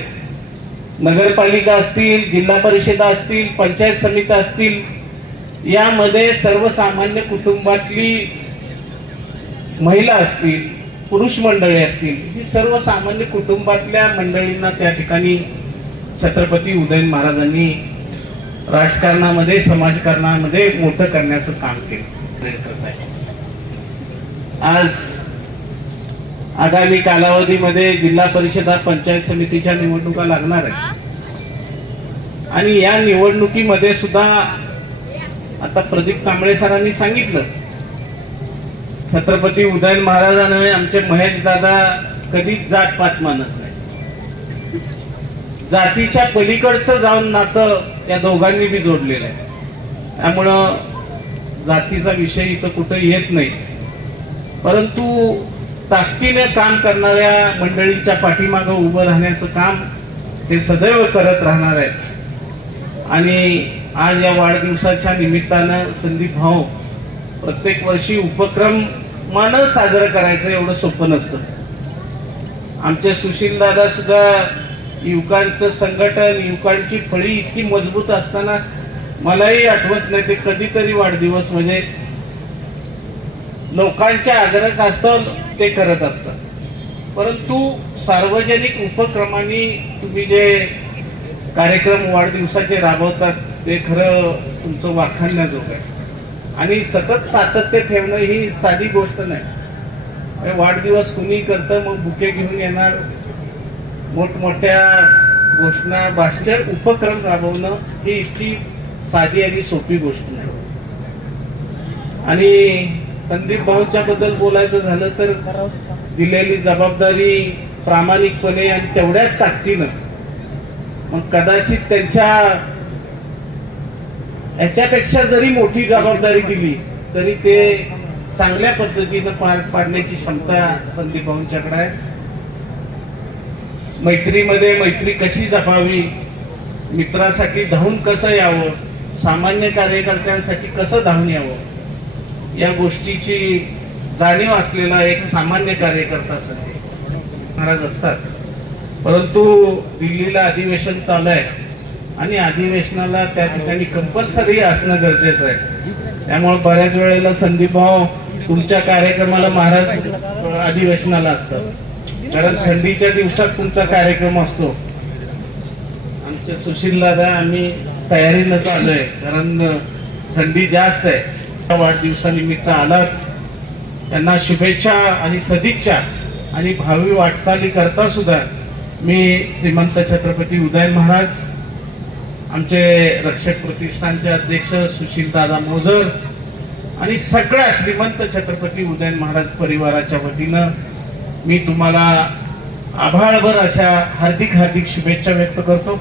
नगरपालिका असतील, जिल्हा परिषदा असतील, पंचायत समिती असतील, यामध्ये सर्वसामान्य कुटुंबातली महिला असतील, पुरुष मंडळी असतील, ही सर्वसामान्य कुटुंबातल्या मंडळींना त्या ठिकाणी छत्रपती उदयन महाराजांनी राजकारणामध्ये, समाजकारणामध्ये मोठं करण्याचं काम केलं. आज आगामी कालावधीमध्ये जिल्हा परिषदा, पंचायत समितीच्या निवडणुका लागणार आहेत आणि या निवडणुकीमध्ये सुद्धा आता प्रदीप कांबळे सरांनी सांगितलं, छत्रपती उदयन महाराजांनी आमचे महेश दादा कधीच जातपात मानत नाही. जातीच्या पलीकडचं जाऊन नातं या दोघांनी बी जोडलेलं आहे. त्यामुळं जातीचा विषय इथं कुठं येत नाही, परंतु ताकदीने काम करणाऱ्या मंडळींच्या पाठीमागं उभं राहण्याचं काम ते सदैव करत राहणार आहेत. आणि आज या वाढदिवसाच्या निमित्तानं संदीप भाऊ, प्रत्येक वर्षी उपक्रमानं साजरं करायचं एवढं सोपं नसतं. आमचे सुशील दादा सुद्धा युवकांचं संघटन, युवकांची फळी इतकी मजबूत असताना मलाही आठवत नाही ते कधीतरी वाढदिवस म्हणजे लोकांच्या आग्रहास्तव ते करत असतात. परंतु सार्वजनिक उपक्रमांनी तुम्ही जे कार्यक्रम वाढदिवसाचे राबवतात ते खरं तुमचं वाखाणण्याजोगं आहे. आणि सतत सातत्य ठेवणं ही साधी गोष्ट नाही. वाढदिवस कुणी करतं, मग बुके घेऊन येणार, मोठमोठ्या घोषणा, भाष्य, उपक्रम राबवणं ही इतकी साधी आणि सोपी गोष्ट नाही. आणि संदीप भाऊंच्या बद्दल बोलायचं झालं तर दिलेली जबाबदारी प्रामाणिकपणे आणि तेवढ्याच ताकदीनं, मग कदाचित त्यांच्या याच्यापेक्षा जरी मोठी जबाबदारी दिली तरी ते चांगल्या पद्धतीनं पार पाडण्याची क्षमता संदीप भाऊंच्याकडे आहे. मैत्रीमध्ये मैत्री कशी जपावी, मित्रासाठी धावून कसं यावं, सामान्य कार्यकर्त्यांसाठी कसं धावून यावं, या गोष्टीची जाणीव असलेला एक सामान्य कार्यकर्ता संदीप महाराज असतात. परंतु दिल्लीला अधिवेशन चालू आहे आणि अधिवेशनाला त्या ठिकाणी कंपल्सरी असणं गरजेचं आहे. त्यामुळे बऱ्याच वेळेला संदीप भाऊ तुमच्या कार्यक्रमाला महाराज अधिवेशनाला असतात, कारण थंडीच्या दिवसात तुमचा कार्यक्रम असतो. आमचे सुशील दादा आम्ही तयारीनं चालू आहे, कारण थंडी जास्त आहे. वाढदिवसानिमित्त आलात, त्यांना शुभेच्छा आणि सदिच्छा आणि भावी वाटचाली करता सुद्धा मी श्रीमंत छत्रपती उदयन महाराज, आमचे रक्षक प्रतिष्ठानचे अध्यक्ष सुशील दादा मोजर आणि सगळ्या श्रीमंत छत्रपती उदयन महाराज परिवाराच्या वतीनं मी तुम्हाला आभाळभर अशा हार्दिक हार्दिक शुभेच्छा व्यक्त करतो.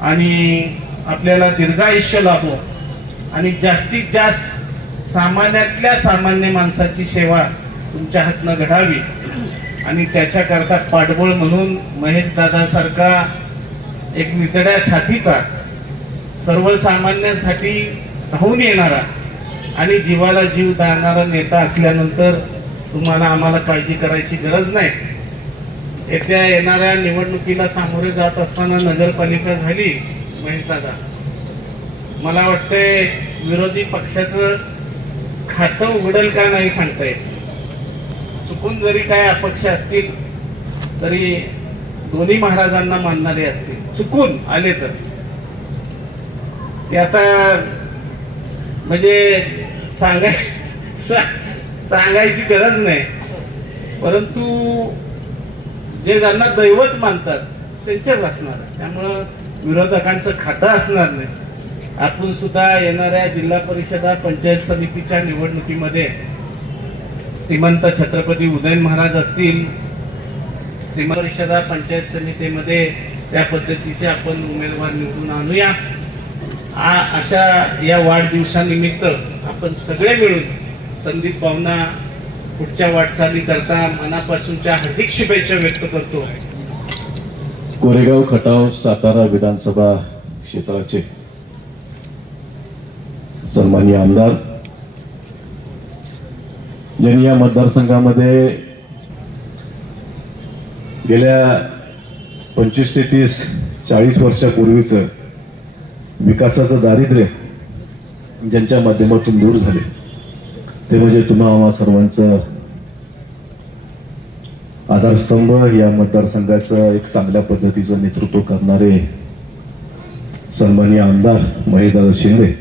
आणि आपल्याला दीर्घायुष्य लाभो आणि जास्तीत जास्त सामान्यातल्या सामान्य माणसाची सेवा तुमच्या हातनं घडावी. आणि त्याच्याकरता पाठबळ म्हणून महेश दादासारखा एक नितड्या छातीचा, सर्वसामान्यांसाठी धावून येणारा आणि जीवाला जीव देणारा नेता असल्यानंतर तुम्हाला आम्हाला काळजी करायची गरज नाही. येणाऱ्या निवडणुकीला सामोरे जात असताना नगरपालिका झाली, महेश दादा, मला वाटतंय विरोधी पक्षाचं खातं उघडेल का नाही सांगता येत. चुकून जरी काय अपक्ष असतील तरी दोन्ही महाराजांना मानणारे असतील, चुकून आले तर ते आता म्हणजे सांगायची गरज नाही. परंतु जे ज्यांना दैवत मानतात त्यांचेच असणार, त्यामुळं विरोधकांचं खातं असणार नाही. आपण सुद्धा येणाऱ्या जिल्हा परिषदा, पंचायत समितीच्या निवडणुकीमध्ये श्रीमंत छत्रपती उदयन महाराज असतील, श्रीमंत परिषदा, पंचायत समितीमध्ये त्या पद्धतीचे आपण उमेदवार निवडून आणूया. अशा या वाढदिवसानिमित्त आपण सगळे मिळून संदीप भाऊंना पुढच्या वाटचाली करता मनापासूनच्या हार्दिक शुभेच्छा व्यक्त करतो. कोरेगाव खटाव सातारा विधानसभा क्षेत्राचे सन्माननीय आमदार ज्यांनी या मतदारसंघामध्ये गेल्या 25 ते 30-40 वर्षापूर्वीचं विकासाचं दारिद्र्य ज्यांच्या माध्यमातून दूर झाले ते म्हणजे तुम्हा सर्वांचं आधारस्तंभ, या मतदारसंघाचं एक चांगल्या पद्धतीचं नेतृत्व करणारे सन्माननीय आमदार महेशदादा शिंदे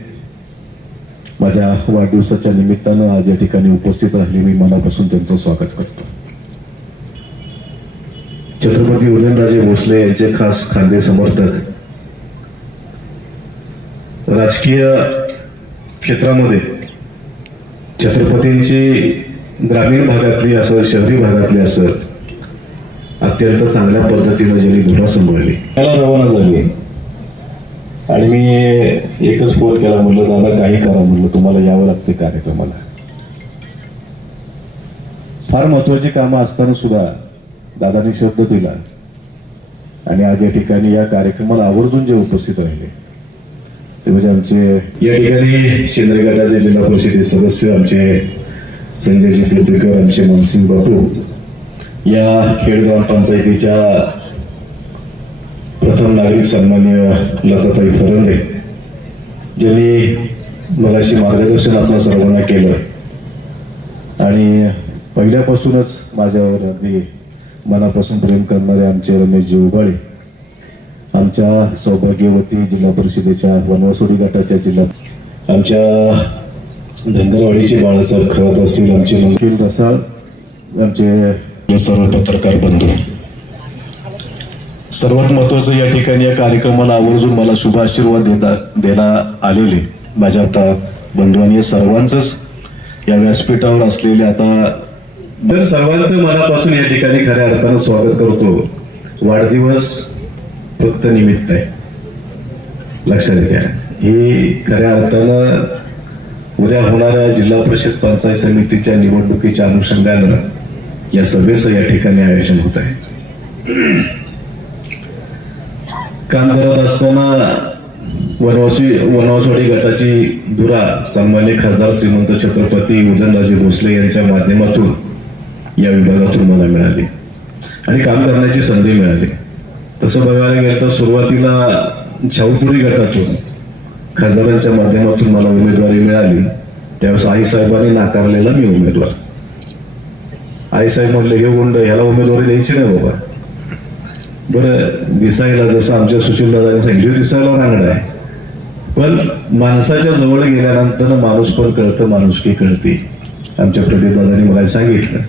माझ्या वाढदिवसाच्या निमित्तानं आज या ठिकाणी उपस्थित राहिले. मी मनापासून त्यांचं स्वागत करतो. छत्रपती उदयनराजे भोसले यांचे खास खांदे समर्थक, राजकीय क्षेत्रामध्ये छत्रपतींची ग्रामीण भागातली असं, शहरी भागातली असं, अत्यंत चांगल्या पद्धतीने ज्यांनी धुरा सांभाळली, त्याला रवाना झाली. आणि मी एकच फोन केला, म्हणलं दादा काही करा, म्हणलं तुम्हाला यावं लागते कार्यक्रमाला. फार महत्वाची कामं असताना सुद्धा दादांनी शब्द दिला आणि आज या ठिकाणी या कार्यक्रमाला आवर्जून जे उपस्थित राहिले ते म्हणजे आमचे या ठिकाणी शेंद्रे गटाचे जिल्हा परिषदेचे सदस्य आमचे संजयजी पृथ्वीकर, आमचे मनसिंग बापू, या खेड ग्रामपंचायतीच्या प्रथम नागरिक सन्माननीय लताताई फरंदे, ज्यांनी मगाशी मार्गदर्शन आपल्या सर्वांना केलं आणि पहिल्यापासूनच माझ्यावर अगदी मनापासून प्रेम करणारे आमचे रमेशजी उबाळे, आमच्या सौभाग्यवती जिल्हा परिषदेच्या वनवासोडी गटाच्या जिल्हा, आमच्या धनगरवाडीचे बाळासाहेब खरात असतील, आमचे मंकील रसाळ, आमचे सर्व पत्रकार बंधू, सर्वात महत्वाचं या ठिकाणी या कार्यक्रमाला आवर्जून मला शुभ आशीर्वाद द्यायला आलेले माझ्या आता बंधू आणि सर्वांचंच या व्यासपीठावर असलेले आता सर्वांचं मनापासून या ठिकाणी खऱ्या अर्थानं स्वागत करतो. वाढदिवस फक्त निमित्त आहे, लक्षात घ्या. ही खऱ्या अर्थानं उद्या होणाऱ्या जिल्हा परिषद पंचायत समितीच्या निवडणुकीच्या अनुषंगानं या सभेचं या ठिकाणी आयोजन होत आहे. काम करत असताना वनवासवाडी गटाची धुरा सन्मान्य खासदार श्रीमंत छत्रपती उदयनराजे भोसले यांच्या माध्यमातून या विभागातून मला मिळाली आणि काम करण्याची संधी मिळाली. तसं बघायला गेलं तर सुरुवातीला छाऊपुरी गटातून खासदारांच्या माध्यमातून मला उमेदवारी मिळाली. त्यावेळेस आईसाहेबांनी नाकारलेला मी उमेदवार. आईसाहेब म्हणले हे गुंड, ह्याला उमेदवारी द्यायची नाही बाबा. बरं, दिसायला जसं आमच्या सुशीलदादांनी सांगितलं दिसायला रांगडा आहे, पण माणसाच्या जवळ गेल्यानंतर माणूस पण कळतं, माणुसकी कळते. आमच्या प्रदीपदादांनी मला सांगितलं.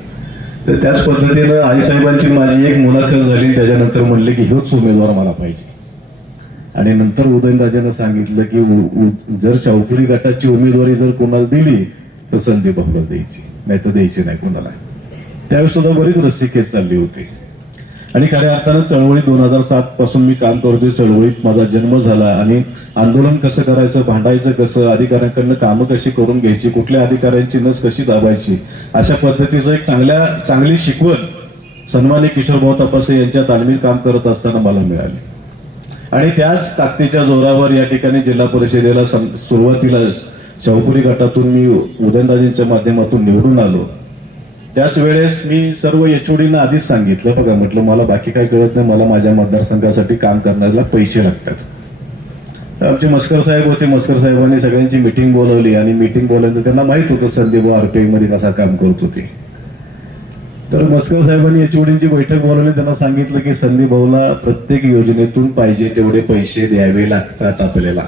तर त्याच पद्धतीनं आईसाहेबांची माझी एक मुलाखत झाली. त्याच्यानंतर म्हणले की हेच उमेदवार मला पाहिजे. आणि नंतर उदयनराजेंना सांगितलं की जर शाहपुरी गटाची उमेदवारी जर कोणाला दिली तर संदीप भाऊला द्यायची, नाही तर द्यायची नाही कोणाला. त्यावेळेस सुद्धा बरीच रस्सीखेच चालली होती. आणि खऱ्या अर्थानं चळवळीत 2007 पासून मी काम करतोय. चळवळीत माझा जन्म झाला आणि आंदोलन कसं करायचं, भांडायचं कसं, अधिकाऱ्यांकडनं कामं कशी करून घ्यायची, कुठल्या अधिकाऱ्यांची नस कशी दाबायची, अशा पद्धतीचं एक चांगली शिकवण सन्मान्य किशोरभाऊ तपासे यांच्या तालमीत काम करत असताना मला मिळाली. आणि त्याच ताकदीच्या जोरावर या ठिकाणी जिल्हा परिषदेला सुरुवातीला शाहपुरी गटातून मी उदयनराजेंच्या माध्यमातून निवडून आलो. त्याच वेळेस मी सर्व एचओडींना आधीच सांगितलं, बघा म्हटलं मला बाकी काय कळत नाही, मला माझ्या मतदारसंघासाठी काम करण्याला पैसे लागतात. तर आमचे मस्कर साहेब होते. मस्कर साहेबांनी सगळ्यांची मिटिंग बोलवली आणि मिटिंग बोलवल्यानंतर त्यांना माहित होतं संदीप भाऊ आरपीआय मध्ये कसा काम करत होते. तर मस्कर साहेबांनी एचओडींची बैठक बोलवली. त्यांना सांगितलं की संदीप भाऊला प्रत्येक योजनेतून पाहिजे तेवढे पैसे द्यावे लागतात आपल्याला.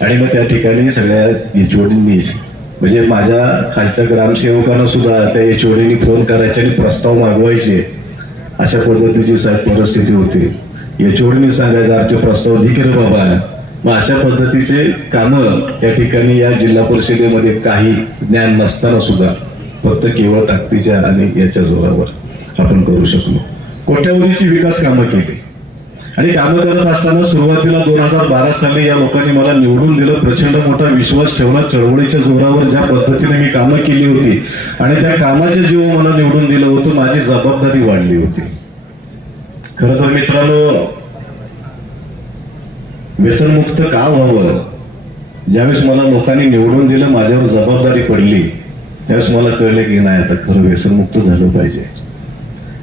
आणि मग त्या ठिकाणी सगळ्या एचओडींनी म्हणजे माझ्या खालच्या ग्रामसेवकांना सुद्धा त्या एचओडींनी फोन करायचे आणि प्रस्ताव मागवायचे. अशा पद्धतीची साहेब परिस्थिती होती. एचओडींनी सांगायचं तो प्रस्ताव दे रे बाबा. मग अशा पद्धतीचे कामं या ठिकाणी या जिल्हा परिषदेमध्ये काही ज्ञान नसताना सुद्धा फक्त केवळ ताकदीच्या आणि याच्या जोरावर आपण करू शकलो. कोट्यावधीची विकास कामं केली आणि कामं करत असताना सुरुवातीला 2012 साली या लोकांनी मला निवडून दिलं. प्रचंड मोठा विश्वास ठेवला. चळवळीच्या जोरावर ज्या पद्धतीने मी कामं केली होती आणि त्या कामाच्या जीव मला निवडून दिलं होतं, माझी जबाबदारी वाढली होती. खरं तर मित्रांनो, व्यसनमुक्त का व्हावं, ज्यावेळेस मला लोकांनी निवडून दिलं, माझ्यावर जबाबदारी पडली, त्यावेळेस मला कळलं की नाही, आता खरं व्यसनमुक्त झालं पाहिजे.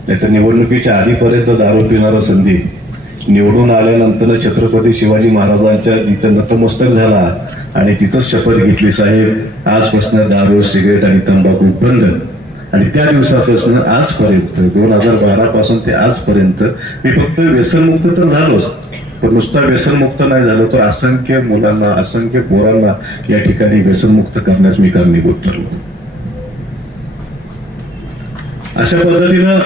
नाही तर निवडणुकीच्या आधीपर्यंत दारू पिणारा संदीप निवडून आल्यानंतर छत्रपती शिवाजी महाराजांच्या जिथं नतमस्तक झाला आणि तिथंच शपथ घेतली, साहेब आजपासून दारू, सिगरेट आणि तंबाखू बंद. आणि त्या दिवसापासून आजपर्यंत 2012 पासून ते आजपर्यंत मी फक्त व्यसनमुक्त तर झालोच, पण नुसता व्यसनमुक्त नाही झालो तर असंख्य मुलांना, असंख्य पोरांना या ठिकाणी व्यसनमुक्त करण्यास मी कारणीभूत ठरलो. अशा पद्धतीनं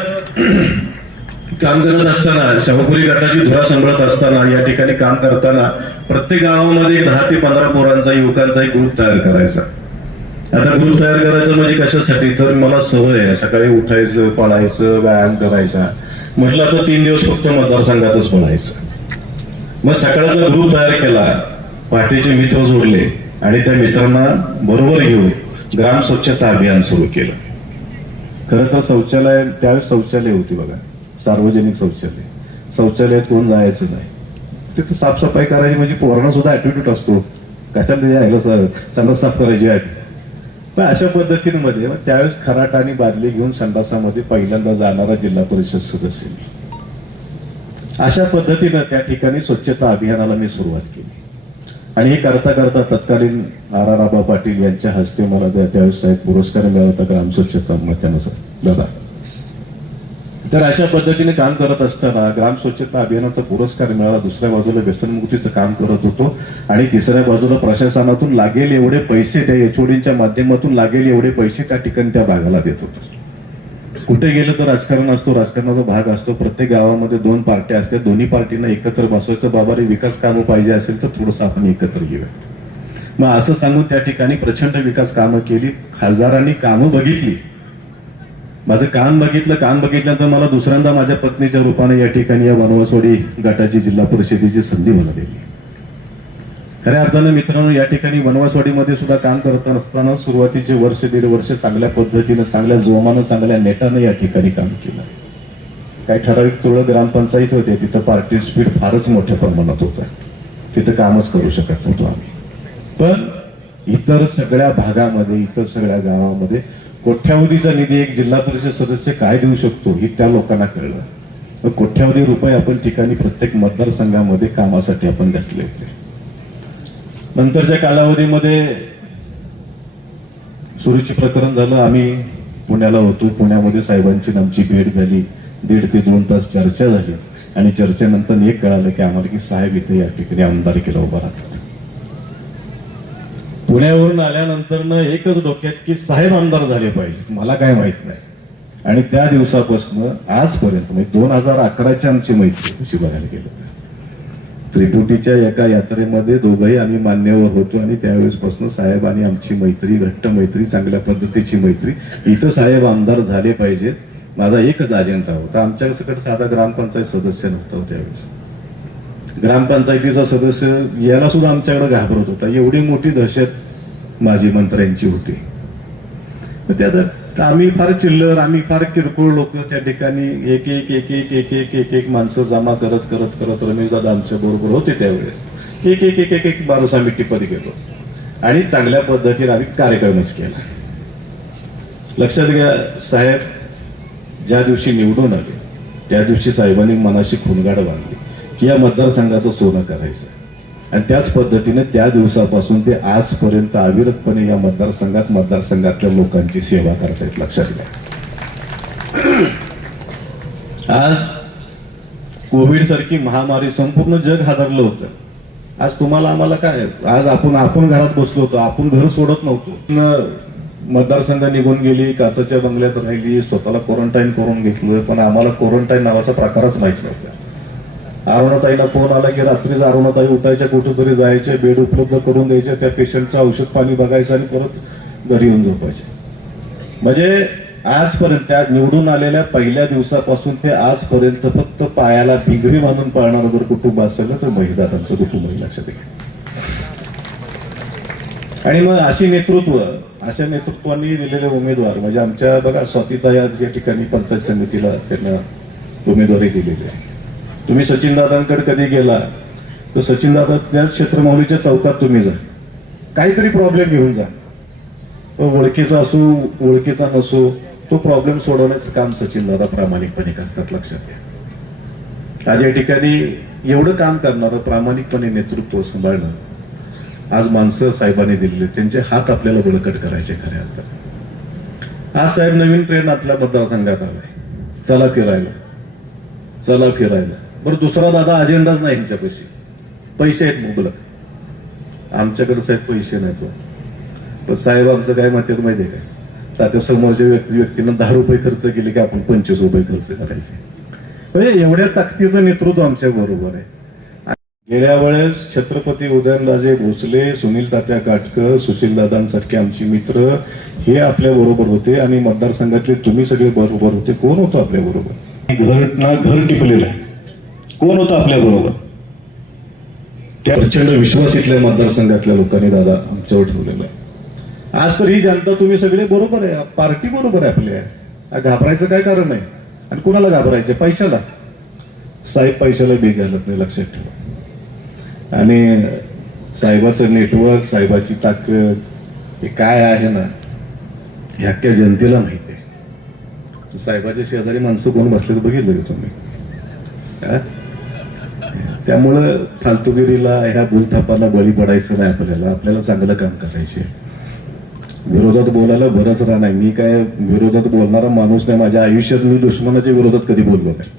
काम करत असताना, शाहूपुरी गटाची धुरा सांभाळत असताना, या ठिकाणी काम करताना प्रत्येक गावामध्ये 10 ते 15 पोरांचा, युवकांचा एक ग्रुप तयार करायचा. आता ग्रुप तयार करायचं म्हणजे कशासाठी, तर मला सवय आहे सकाळी उठायचं, पळायचं, व्यायाम करायचा. म्हटलं आता 3 दिवस फक्त मतदारसंघातच पळायचं. मग सकाळचा ग्रुप तयार केला, पहाटेचे मित्र जोडले आणि त्या मित्रांना बरोबर घेऊन ग्राम स्वच्छता अभियान सुरू केलं. खरं तर शौचालय, त्यावेळेस शौचालय होती बघा, सार्वजनिक शौचालय, शौचालयात कोण जायचं नाही. तिथं साफसफाई करायची म्हणजे पोरांना सुद्धा ऍटिट्यूड असतो, कशाला यायला सर संडास साफ करायची आहे. पण अशा पद्धतीमध्ये त्यावेळेस खराट आणि बादली घेऊन संडासामध्ये पहिल्यांदा जाणारा जिल्हा परिषद सदस्य. अशा पद्धतीनं त्या ठिकाणी स्वच्छता अभियानाला मी सुरुवात केली आणि हे करता करता तत्कालीन आबा पाटील यांच्या हस्ते मला त्यावेळेस साहेब पुरस्कार मिळाला होता, ग्राम स्वच्छता दादा. तर अशा पद्धतीने काम करत असताना ग्राम स्वच्छता अभियानाचा पुरस्कार मिळाला. दुसऱ्या बाजूला व्यसनमुक्तीचं काम करत होतो आणि तिसऱ्या बाजूला प्रशासनातून लागेल एवढे पैसे, त्या एचओडींच्या माध्यमातून लागेल एवढे पैसे त्या ठिकाणी त्या भागाला देत होतो. कुठे गेलं तर राजकारण असतो, राजकारणाचा भाग असतो. प्रत्येक गावामध्ये 2 पार्ट्या असतात, दोन्ही पार्टींना एकत्र बसवायचं. बाबा रे विकास कामं पाहिजे असेल तर थोडंसं आपण एकत्र घेऊया. मग असं सांगून त्या ठिकाणी प्रचंड विकास कामं केली. खासदारांनी कामं बघितली, माझं काम बघितल्यानंतर मला दुसऱ्यांदा माझ्या पत्नीच्या रूपाने या ठिकाणी या वनवासवाडी गटाची जिल्हा परिषदेची संधी मला दिली. खऱ्या अर्थानं मित्रांनो, या ठिकाणी वनवासवाडीमध्ये सुद्धा काम करत असताना सुरुवातीचे वर्ष 1.5 वर्ष चांगल्या पद्धतीनं, चांगल्या जोमानं, चांगल्या नेटानं या ठिकाणी काम केलं. काही ठराविक तुळं ग्रामपंचायत होते, तिथं पार्टी स्पीड फारच मोठ्या प्रमाणात होतं, तिथं कामच करू शकत नव्हतो आम्ही. पण इतर सगळ्या भागामध्ये, इतर सगळ्या गावामध्ये कोट्यावधीचा निधी एक जिल्हा परिषद सदस्य काय देऊ शकतो हे त्या लोकांना कळलं. मग कोट्यावधी रुपये आपण ठिकाणी प्रत्येक मतदारसंघामध्ये कामासाठी आपण घातले होते. नंतरच्या कालावधीमध्ये सुरूची प्रकरण झालं, आम्ही पुण्याला होतो, पुण्यामध्ये साहेबांची आमची भेट झाली. 1.5 ते 2 तास चर्चा झाली आणि चर्चेनंतर एक कळालं की आम्हाला की साहेब इथे या ठिकाणी आमदारकीला उभा राहतात. पुण्यावरून आल्यानंतर एकच डोक्यात की साहेब आमदार झाले पाहिजे, मला काय माहित नाही. आणि त्या दिवसापासून आजपर्यंत म्हणजे 2011ची आमची मैत्री कशी बघायला गेलं, त्रिपुटीच्या एका यात्रेमध्ये दोघंही आम्ही मान्यवर होतो आणि त्यावेळेसपासून साहेब आणि आमची मैत्री, घट्ट मैत्री, चांगल्या पद्धतीची मैत्री. इथं साहेब आमदार झाले पाहिजेत, माझा एकच अजेंडा होता. आमच्याकडे साधा ग्रामपंचायत सदस्य नव्हता त्यावेळेस. ग्रामपंचायतीचा सदस्य याला सुद्धा आमच्याकडे घाबरत होता, एवढी मोठी दहशत माजी मंत्र्यांची होती. त्याच्यात आम्ही फार चिल्लर, आम्ही फार किरकोळ लोक त्या ठिकाणी एक एक एक एक एक एक एक एक माणसं जमा करत करत करत रमेश दादा आमच्या बरोबर होते त्यावेळेस. एक एक एक एक एक माणूस आम्ही टिप्पणी केलो आणि चांगल्या पद्धतीने आम्ही कार्यक्रमच केला. लक्षात घ्या, साहेब ज्या दिवशी निवडून आले त्या दिवशी साहेबांनी मनाशी खुणगाड बांधली की या मतदारसंघाचं सोनं करायचं. आणि त्याच पद्धतीने त्या दिवसापासून ते आजपर्यंत अविरतपणे या मतदारसंघातल्या लोकांची सेवा करतायत. लक्षात घ्या, आज कोविड सारखी महामारी संपूर्ण जग हादरलं होतं. आज तुम्हाला आम्हाला काय, आज आपण घरात बसलो होतो, आपण घर सोडत नव्हतो. मतदारसंघ निघून गेली, काचेच्या बंगल्यात राहिली, स्वतःला क्वारंटाईन करून घेतलं, पण आम्हाला क्वारंटाईन नावाचा प्रकारच माहित नव्हता. अरुणाताईला फोन आला की रात्रीच अरुणाताई उठायच्या, कुठेतरी जायचे, बेड उपलब्ध करून द्यायचे, त्या पेशंटचं औषध पाणी बघायचं आणि परत घरी येऊन झोपायचे. म्हणजे आजपर्यंत त्या निवडून आलेल्या पहिल्या दिवसापासून ते आजपर्यंत फक्त पायाला भिंगरी बांधून पाळणारं जर कुटुंब असेल तर महिदादांचं कुटुंब लक्षात घ्या. आणि मग अशी अशा नेतृत्वांनी दिलेले उमेदवार म्हणजे आमच्या बघा स्वातीताई या ठिकाणी पंचायत समितीला त्यांना उमेदवारी दिलेली आहे. तुम्ही सचिनदादांकडे कधी गेला तर सचिनदादा त्या क्षेत्रमौलीच्या चौकात तुम्ही जा, काहीतरी प्रॉब्लेम घेऊन जा, ओळखीचा असो ओळखीचा नसो, तो प्रॉब्लेम सोडवण्याचं काम सचिन दादा प्रामाणिकपणे करतात, लक्षात घ्या. आज या ठिकाणी एवढं काम करणारं, प्रामाणिकपणे नेतृत्व सांभाळणं आज माणसं साहेबांनी दिलेले, त्यांचे हात आपल्याला बळकट करायचे खऱ्या अर्थात. आज साहेब नवीन ट्रेन आपल्या मतदारसंघात आलाय, चला फिरायला, चला फिरायला. बरं, दुसरा दादा अजेंडाच नाही यांच्यापाशी, पैसे आहेत मुबलक. आमच्याकडे साहेब पैसे नाहीत. पण साहेब आमचं काय मत आहे माहिती आहे काय, तात्या समोरच्या व्यक्तीनं 10 रुपये खर्च केले की आपण 25 रुपये खर्च करायचे. म्हणजे एवढ्या ताकदीचं नेतृत्व आमच्या बरोबर आहे. गेल्या वेळेस छत्रपती उदयनराजे भोसले, सुनील तात्या काटकर, सुशीलदादांसारखे आमचे मित्र हे आपल्या बरोबर होते आणि मतदारसंघातले तुम्ही सगळे बरोबर होते. कोण होतं आपल्या बरोबर? घर टिपलेलं आहे. कोण होतं आपल्या बरोबर? त्या प्रचंड विश्वास इथल्या मतदारसंघातल्या लोकांनी दादा आमच्यावर ठेवलेला आहे. आज तर ही जनता तुम्ही सगळे बरोबर आहे, पार्टी बरोबर आहे आपल्या. घाबरायचं काय कारण नाही. आणि कुणाला घाबरायचं? पैशाला. साहेब पैशाला बी घालत नाही, लक्षात ठेवा. आणि साहेबाचं नेटवर्क, साहेबाची ताकद हे काय आहे ना, हे अख्ख्या जनतेला माहिती आहे. साहेबाच्या शेजारी माणसं कोण बसले तर बघितलं की तुम्ही. त्यामुळं फालतुगिरीला, ह्या भूलथापाला बळी पडायचं नाही. आपल्याला चांगलं काम करायचे. विरोधात बोलायला बरंच राह नाही. मी काय विरोधात बोलणारा माणूस नाही. माझ्या आयुष्यात मी दुश्मनाच्या विरोधात कधी बोललो नाही,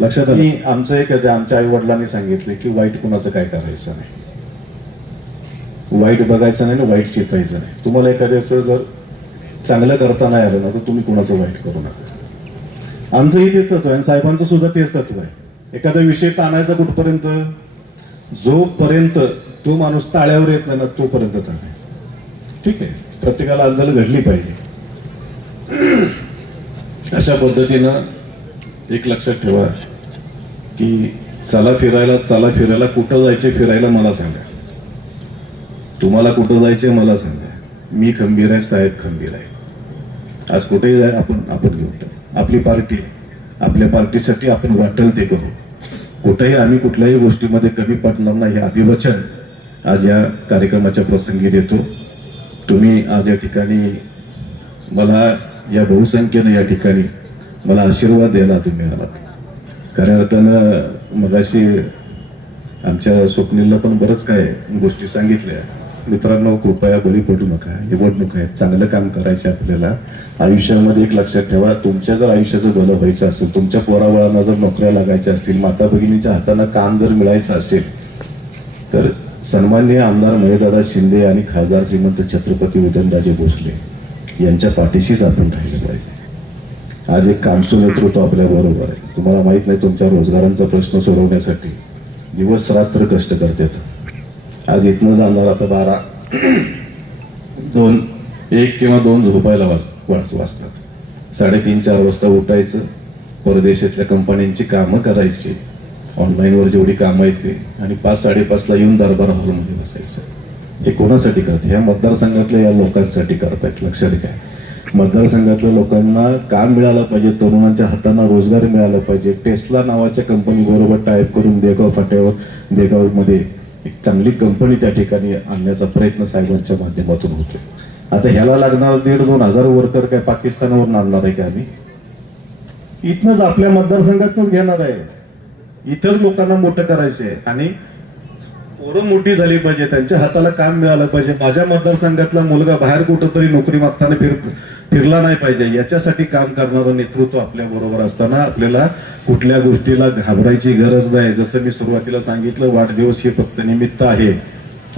लक्षात आलं. आमचं एक आमच्या आई वडिलांनी सांगितले की वाईट कुणाचं काय करायचं नाही, वाईट बघायचं नाही ना वाईट चितायचं नाही. तुम्हाला एखाद्याचं जर चांगलं करता नाही आलं ना तर तुम्ही कुणाचं वाईट करू नका. आमचंही तेच तत्व आहे आणि साहेबांचं सुद्धा तेच तत्व आहे. एखादा विषय ताणायचा कुठपर्यंत? जोपर्यंत तो माणूस ताळ्यावर येत नाही ना तोपर्यंत ताणायचा. ठीक आहे, प्रत्येकाला अंदाज घडली पाहिजे. अशा पद्धतीनं एक लक्षात ठेवा की चला फिरायला कुठं जायचे फिरायला मला सांगा. तुम्हाला कुठं जायचे मला सांगा. मी खंबीर आहे, साहेब खंबीर आहे. आज कुठेही जाय आपण घेऊ. आपली पार्टी आहे, आपल्या पार्टीसाठी आपण वाटेल ते करू. कुठेही आम्ही कुठल्याही गोष्टीमध्ये कमी पडणार नाही हे अभिवचन आज या कार्यक्रमाच्या प्रसंगी देतो. तुम्ही आज या ठिकाणी मला या बहुसंख्येनं या ठिकाणी मला आशीर्वाद द्यायला तुम्ही आलात. खऱ्या अर्थानं मगाशी आमच्या स्वप्नीलला पण बरंच काय गोष्टी सांगितल्या. मित्रांनो, कृपया बळी पडू नका. निवडणूक आहे, चांगलं काम करायचं आपल्याला आयुष्यामध्ये. एक लक्षात ठेवा, तुमच्या जर आयुष्याचं भलं व्हायचं असेल, तुमच्या पोराबाळांना जर नोकऱ्या लागायच्या असतील, माता भगिनीच्या हातानं काम जर मिळायचं असेल तर सन्माननीय आमदार महेशदादा शिंदे आणि खासदार श्रीमंत छत्रपती उदयनराजे भोसले यांच्या पाठीशीच आपण राहिलं पाहिजे. आज एक कामसू नेतृत्व आपल्या बरोबर आहे. तुम्हाला माहित नाही, तुमच्या रोजगारांचा प्रश्न सोडवण्यासाठी दिवस रात्र कष्ट करतात. आज इथनं जाणार आता 1 किंवा 2 झोपायला वाचतात. 3:30-4 वाजता उठायचं, परदेशातल्या कंपन्यांची कामं करायची, ऑनलाईनवर जेवढी कामं आहेत ते, आणि 5-5:30ला येऊन दरबार हॉलमध्ये बसायचं. हे कोणासाठी करते? ह्या मतदारसंघातल्या या लोकांसाठी करतायत. लक्षात घ्या, मतदारसंघातल्या लोकांना काम मिळालं पाहिजे, तरुणांच्या हातांना रोजगार मिळाला पाहिजे. टेस्ला नावाच्या कंपनी बरोबर टाईप करून देगाव फाट्यावर देगावमध्ये एक चांगली कंपनी त्या ठिकाणी आणण्याचा प्रयत्न साहेबांच्या माध्यमातून होतो. आता ह्याला लागणार 1,500-2 हजार वर्कर काय पाकिस्तानावरून आणणार आहे का? आम्ही इथनच आपल्या मतदारसंघातूनच घेणार आहे. इथंच लोकांना मोठं करायचं आहे आणि पोरं मोठी झाली पाहिजे, त्यांच्या हाताला काम मिळालं पाहिजे. माझ्या मतदारसंघातला मुलगा बाहेर कुठंतरी नोकरी मागताना फिरला नाही पाहिजे. याच्यासाठी काम करणारं नेतृत्व आपल्या बरोबर असताना आपल्याला कुठल्या गोष्टीला घाबरायची गरज नाही. जसं मी सुरुवातीला सांगितलं, वाढदिवस हे फक्त निमित्त आहे.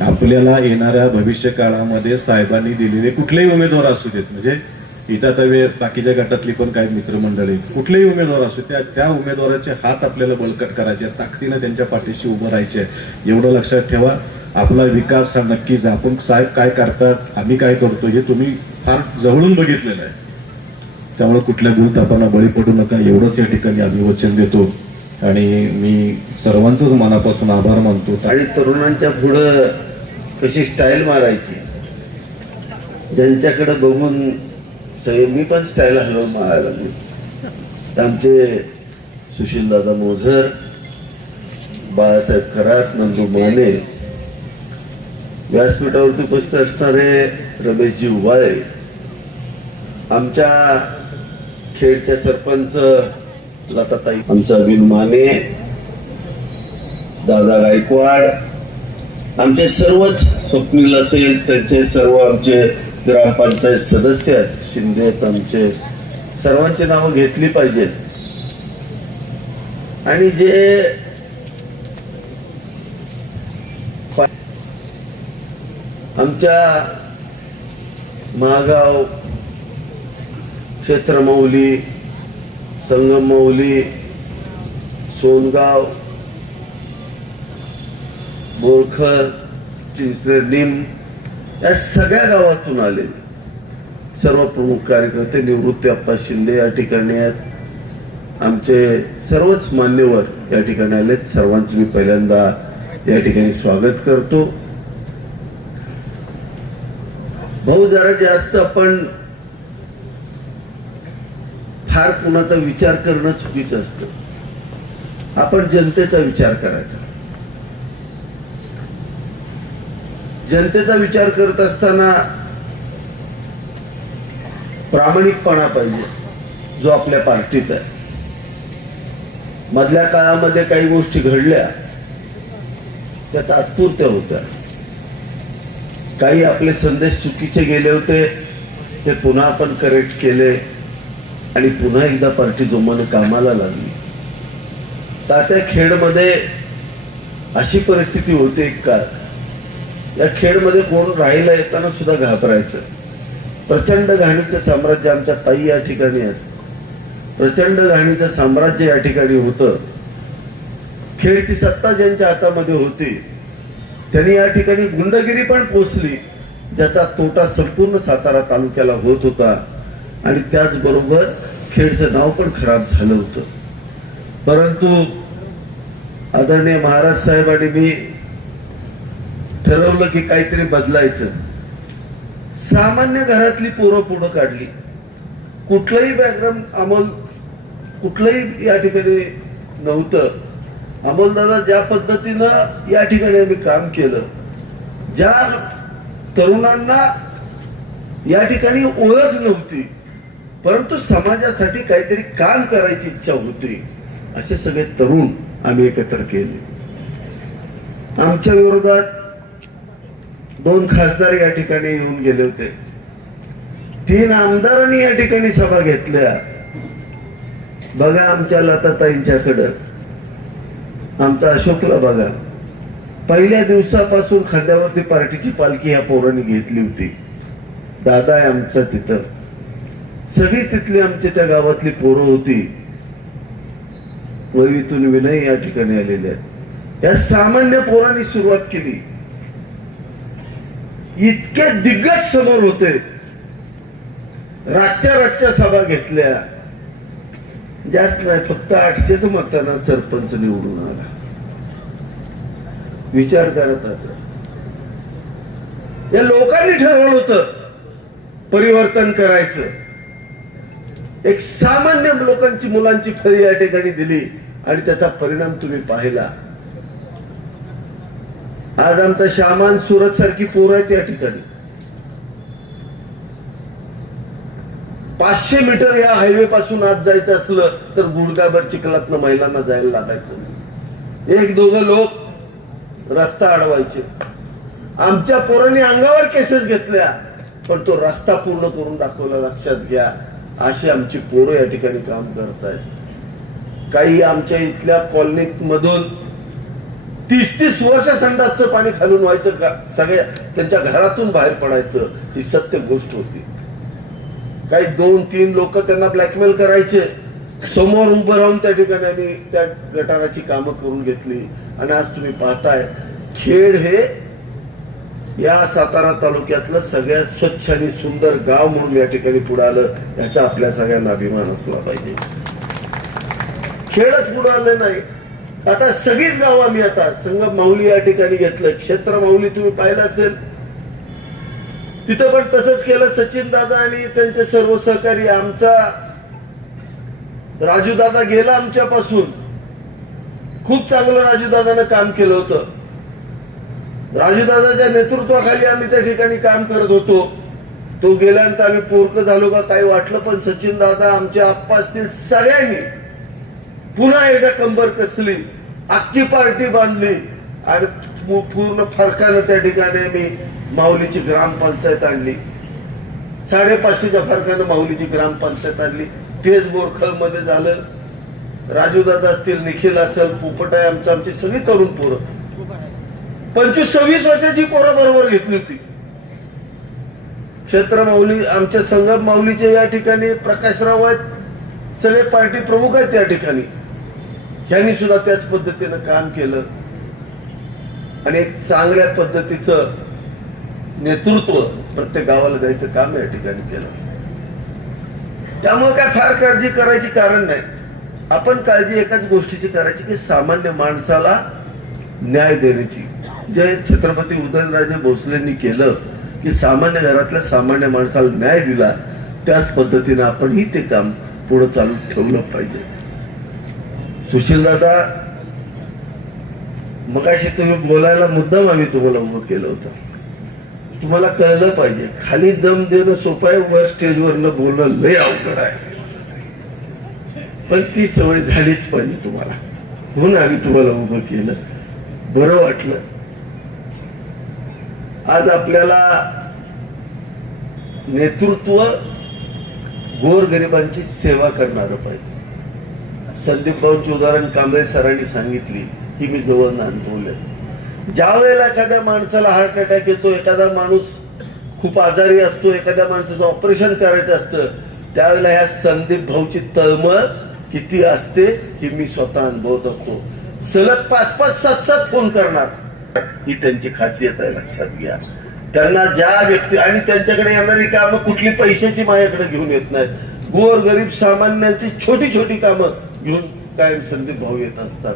आपल्याला येणाऱ्या भविष्य काळामध्ये साहेबांनी दिलेले कुठलेही उमेदवार असू देत, म्हणजे इथं आता बाकीच्या गटातली पण काही मित्रमंडळी, कुठलेही उमेदवार असू त्या उमेदवाराचे हात आपल्याला बळकट करायचे, ताकदीनं त्यांच्या पाठीशी उभं राहायचे. एवढं लक्षात ठेवा. आपला विकास हा नक्कीच, आपण साहेब काय करतात, आम्ही काय करतो हे तुम्ही फार जवळून बघितलेलं आहे. त्यामुळे कुठल्या गुळतापांना बळी पडू नका, एवढंच या ठिकाणी अभिवचन देतो. आणि मी सर्वांचंच मनापासून आभार मानतो. आणि तरुणांच्या पुढं कशी स्टाईल मारायची, ज्यांच्याकडे बघून मी पण स्टाईल हलवून मारायला लागली. आमचे सुशीलदादा मोझर, बाळासाहेब खरात, नंदू माने, व्यासपीठावरती उपस्थित असणारे रमेशजी उभाळे, आमच्या खेडच्या सरपंच लताताई, आमचा अभिन माने, दादा गायकवाड, आमचे सर्वच स्वप्नील असेल, त्यांचे सर्व आमचे ग्रामपंचायत सदस्य आहेत, शिंदे आहेत, आमचे सर्वांची नावं घेतली पाहिजेत. आणि जे आमच्या महागाव, क्षेत्रमौली, संगममौली, सोनगाव, बोरखर, चिंचले, निम या सगळ्या गावातून आलेले सर्व प्रमुख कार्यकर्ते, निवृत्ती अप्पा शिंदे या ठिकाणी आहेत, आमचे सर्वच मान्यवर या ठिकाणी आलेत. सर्वांचं मी पहिल्यांदा या ठिकाणी स्वागत करतो. भाऊ, जरा जास्त आपण फार कुणाचा विचार करणं चुकीचं असतं. आपण जनतेचा विचार करायचा. जनतेचा विचार करत असताना प्रामाणिकपणा पाहिजे, जो आपल्या पार्टीत आहे. मधल्या काळामध्ये काही गोष्टी घडल्या त्या तात्पुरत्या होत्या. काही आपले संदेश चुकीचे गेले होते, ते पुन्हा आपण करेक्ट केले आणि पुन्हा एकदा पार्टी जोमाने कामाला लागली. तात्या खेडमध्ये अशी परिस्थिती होती एक काळ, या खेडमध्ये कोण राहायला येताना सुद्धा घाबरायचं. प्रचंड घाणीचं साम्राज्य, आमच्या ताई या ठिकाणी आहेत, प्रचंड घाणीचं साम्राज्य या ठिकाणी होतं. खेडची सत्ता ज्यांच्या हातामध्ये होती त्यांनी या ठिकाणी गुंडगिरी पण पोचली, ज्याचा तोटा संपूर्ण सातारा तालुक्याला होत होता आणि त्याचबरोबर खेडचं नाव पण खराब झालं होतं. परंतु आदरणीय महाराज साहेबांनी मी ठरवलं की काहीतरी बदलायचं. सामान्य घरातली पोरं पुढं काढली. कुठलंही बॅकग्राऊंड अमोल कुठलंही या ठिकाणी नव्हतं. अमोलदादा ज्या पद्धतीनं या ठिकाणी आम्ही काम केलं, ज्या तरुणांना या ठिकाणी ओळख नव्हती परंतु समाजासाठी काहीतरी काम करायची इच्छा होती, असे सगळे तरुण आम्ही एकत्र केले. आमच्या विरोधात 2 खासदार या ठिकाणी येऊन गेले होते. 3 आमदारांनी या ठिकाणी सभा घेतल्या. बघा आमच्या लताताईंच्याकडं, आमचा अशोकला बघा. पहिल्या दिवसापासून खांद्यावरती पार्टीची पालखी ह्या पोरांनी घेतली होती. दादा आहे आमचा तिथं, सगळी तिथली आमच्या त्या गावातली पोरं होती. वैवीतून विनय या ठिकाणी आलेले आहेत. या सामान्य पोरांनी सुरुवात केली. इतके दिग्गज समोर होते, रातच्या सभा घेतल्या. जास्त नाही, फक्त 800च मतांना सरपंच निवडून आला. विचार करत आता या लोकांनी ठरवलं होतं परिवर्तन करायचं. एक सामान्य लोकांची मुलांची फळी या ठिकाणी दिली आणि त्याचा परिणाम तुम्ही पाहिला. आज आमचा शामान, सुरत सारखी पोरं आहेत या ठिकाणी. 500 मीटर या हायवे पासून आज जायचं असलं तर गुडघाभर चिखलातनं महिलांना जायला लागायचं. 1-2 लोक रस्ता अडवायचे. आमच्या पोरांनी अंगावर केसेस घेतल्या पण तो रस्ता पूर्ण करून दाखवला. लक्षात घ्या, अशी आमची पोरं या ठिकाणी काम करतायत. काही आमच्या इथल्या कॉलनीत मधून 30-30 वर्ष संडासचं पाणी खालून व्हायचं, सगळ्या त्यांच्या घरातून बाहेर पडायचं. ही सत्य गोष्ट होती. काही 2-3 लोक त्यांना ब्लॅकमेल करायचे. समोर उभं राहून त्या ठिकाणी आम्ही त्या गटाराची कामं करून घेतली आणि आज तुम्ही पाहताय खेड हे या सातारा तालुक्यातलं सगळ्यात स्वच्छ आणि सुंदर गाव म्हणून या ठिकाणी पुढे आलं. याचा आपल्या सगळ्यांना अभिमान असला पाहिजे. खेडच पुढे आलं नाही. आता सगळीच गावं आम्ही आता संगम माऊली या ठिकाणी घेतलं. क्षेत्र माऊली तुम्ही पाहिलं असेल, तिथं पण तसंच केलं. सचिन दादा आणि त्यांचे सर्व सहकारी. आमचा राजू दादा गेला आमच्यापासून, खूप चांगलं राजू दादानं काम केलं होतं. राजू दादाच्या नेतृत्वाखाली आम्ही त्या ठिकाणी काम करत होतो. तो गेल्यानंतर आम्ही पोरकं झालो का काही वाटलं, पण सचिन दादा आमच्या आप्पा असतील सगळ्यांनी पुन्हा एकदा कंबर कसली, अख्खी पार्टी बांधली आणि पूर्ण फरकानं त्या ठिकाणी मी माऊलीची ग्रामपंचायत आणली. 550च्या फरकानं माऊलीची ग्रामपंचायत आणली. तेच बोरखळ मध्ये झालं. राजू दादा असतील, निखिल असेल, पोपट आहे, आमची सगळी तरुण पोरं 25-26 वर्षाची पोरं बरोबर घेतली होती. क्षेत्र माऊली आमच्या संगम माऊलीचे या ठिकाणी प्रकाशराव आहेत, सगळे पार्टी प्रमुख आहेत त्या ठिकाणी. यांनी सुद्धा त्याच पद्धतीनं काम केलं आणि एक चांगल्या पद्धतीचं नेतृत्व प्रत्येक गावाला द्यायचं काम या ठिकाणी केलं. त्यामुळे काय फार काळजी करायची कारण नाही. आपण काळजी एकाच गोष्टीची करायची की सामान्य माणसाला न्याय देण्याची. जे छत्रपती उदयनराजे भोसलेंनी केलं की सामान्य घरातल्या सामान्य माणसाला न्याय दिला, त्याच पद्धतीने आपणही ते काम पुढे चालू ठेवलं पाहिजे. सुशील दादा, मगाशी तुम्ही बोलायला मुद्दाम आम्ही तुम्हाला उभं केलं होतं. तुम्हाला कळलं पाहिजे, खाली दम देणं सोपं आहे, वर स्टेजवरनं बोलणं लय अवघड आहे. पण ती सवय झालीच पाहिजे तुम्हाला, म्हणून आम्ही तुम्हाला उभं केलं. बरं वाटलं. आज आपल्याला नेतृत्व गोरगरिबांची सेवा करणारं पाहिजे. संदीप भाऊंची उदाहरण कांबळे सरांनी सांगितली की मी जवळ अनुभवलं. ज्या वेळेला एखाद्या माणसाला हार्ट अटॅक येतो, एखादा माणूस खूप आजारी असतो, एखाद्या माणसाचं ऑपरेशन करायचं असतं, त्यावेळेला ह्या संदीप भाऊची तळमळ किती असते ही मी स्वतः अनुभवत असतो. सलग 5-5, 7-7 फोन करणार, ही त्यांची खासियत आहे, लक्षात घ्या. त्यांना ज्या व्यक्ती आणि त्यांच्याकडे येणारी कामं कुठली पैशाची माझ्याकडे घेऊन येत नाहीत. गोर गरीब सामान्यांची छोटी छोटी कामं घेऊन कायम संदीप भाऊ येत असतात.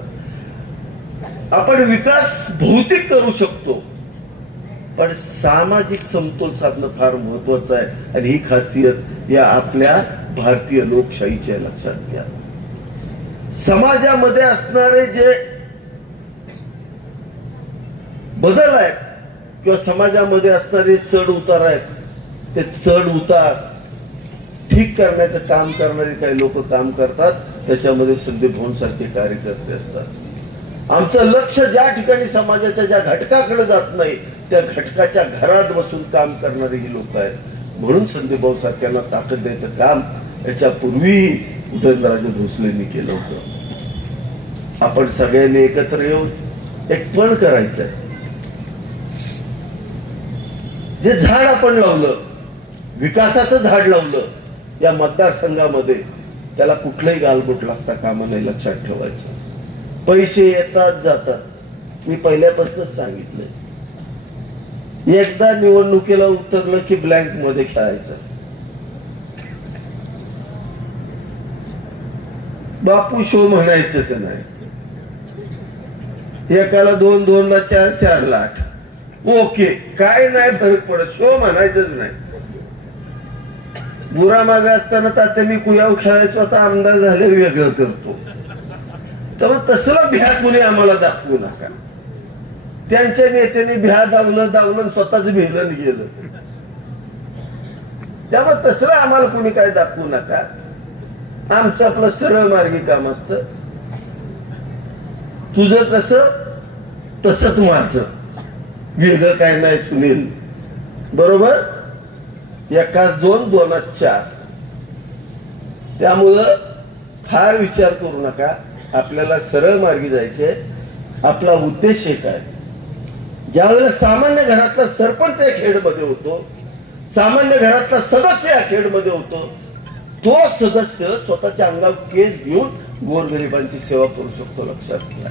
आपण विकास भौतिक करू शकतो, पण सामाजिक समतोल साधणं फार महत्वाचं आहे. आणि ही खासियत या आपल्या भारतीय लोकशाहीच्या लक्षात घ्या. समाजामध्ये असणारे जे बदल आहेत किंवा समाजामध्ये असणारे चढ उतार आहेत, ते चढ उतार ठीक करण्याचं काम करणारे काही लोक काम करतात. त्याच्यामध्ये संदीप भाऊंसारखे कार्यकर्ते असतात. आमचं लक्ष ज्या ठिकाणी समाजाच्या ज्या घटकाकडे जात नाही, त्या घटकाच्या घरात बसून काम करणारे ही लोक आहेत. म्हणून संदीप भाऊ सारख्यांना ताकद द्यायचं काम याच्यापूर्वी उदयनराजे भोसलेंनी केलं होतं. आपण सगळ्यांनी एकत्र येऊन एक पण करायचंय. जे झाड आपण लावलं, विकासाचं झाड लावलं या मतदारसंघामध्ये, त्याला कुठलंही गालबोट लागता कामा नाही, लक्षात ठेवायचं. पैसे येतात जातात. मी पहिल्यापासूनच सांगितलंय, एकदा निवडणुकीला उतरलं की ब्लँक मध्ये खेळायचं. बापू शो म्हणायचंच नाही. एकाला 2 ला 4 लाख, ओके, काय नाही फरक पडत, शो म्हणायचंच नाही. बुरा मागे असताना तात्यांनी कुयाव खेळायचो, आता आमदार झाले वेगळं करतो. तर मग तसलं भ्या कुणी आम्हाला दाखवू नका. त्यांच्या नेत्यांनी भ्या दावलं स्वतःच भिलं गेलं. त्यामुळे तसलं आम्हाला कुणी काय दाखवू नका. आमचं आपलं सरळ मार्गी काम असतं. तुझं कसं तसंच माझं, वेगळं काय नाही सुनील, बरोबर. 1+2, 2+4. त्यामुळं फार विचार करू नका. आपल्याला सरळ मार्गी जायचे. आपला उद्देश एक आहे. ज्या वेळेला सामान्य घरातला सरपंच या खेडमध्ये होतो, सामान्य घरातला सदस्य या खेडमध्ये होतो, तो सदस्य स्वतःच्या अंगावर केस घेऊन गोरगरिबांची सेवा करू शकतो, लक्षात घ्या.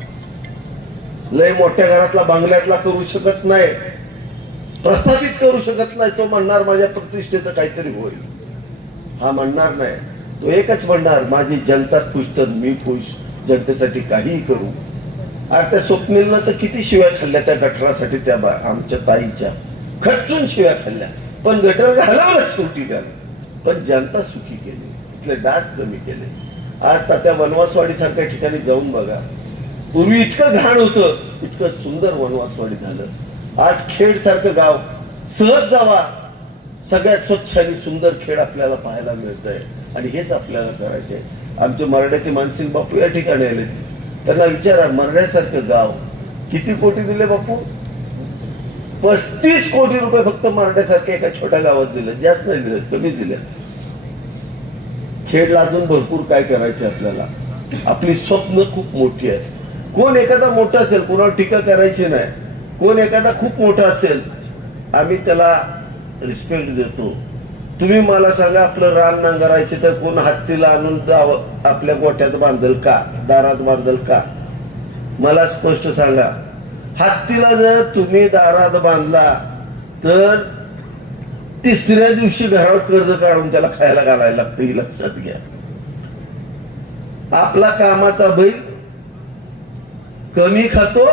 लय मोठ्या घरातला बंगल्यातला करू शकत नाही, प्रस्थापित करू शकत नाही. तो म्हणणार माझ्या प्रतिष्ठेचं काहीतरी होईल, हा म्हणणार नाही. तो एकच म्हणणार, माझी जनता खुश तर मी खुश, जनतेसाठी काहीही करू. अरे त्या स्वप्नीलनं तर किती शिव्या खाल्ल्या त्या गटरासाठी, त्या आमच्या ताईच्या खचून शिव्या खाल्ल्या, पण गटर घालवलंच शेवटी त्यानं. पण जनता सुखी केली, तिथले डास कमी केले. आज त्या वनवासवाडी सारख्या ठिकाणी जाऊन बघा. पूर्वी इतकं घाण होतं, इतकं सुंदर वनवासवाडी झालं. आज खेड सारखं गाव सहज जावा, सगळ्यात स्वच्छ आणि सुंदर खेळ आपल्याला पाहायला मिळत आहे आणि हेच आपल्याला करायचे आहे. आमचे मराठ्याचे मानसिंग बापू या ठिकाणी आले, त्यांना विचारा मराठ्यासारखं गाव किती कोटी दिले बापू? 35 कोटी रुपये फक्त मराठ्यासारख्या एका छोट्या गावात दिले, जास्त नाही दिले, कमीच दिले. खेडला अजून भरपूर काय करायचे आपल्याला. आपली स्वप्न खूप मोठी आहे. कोण एखादा मोठा असेल, कोणावर टीका करायची नाही. कोण एखादा खूप मोठा असेल, आम्ही त्याला रिस्पेक्ट देतो. तुम्ही मला सांगा, आपलं रान नांगरायचे तर कोण हत्तीला आणून आपल्या गोठ्यात बांधल का, दारात बांधल का? मला स्पष्ट सांगा. हत्तीला जर तुम्ही दारात बांधला तर तिसऱ्या दिवशी घरावर कर्ज काढून त्याला खायला घालायला लागतं, ही लक्षात घ्या. आपला कामाचा बैल कमी खातो,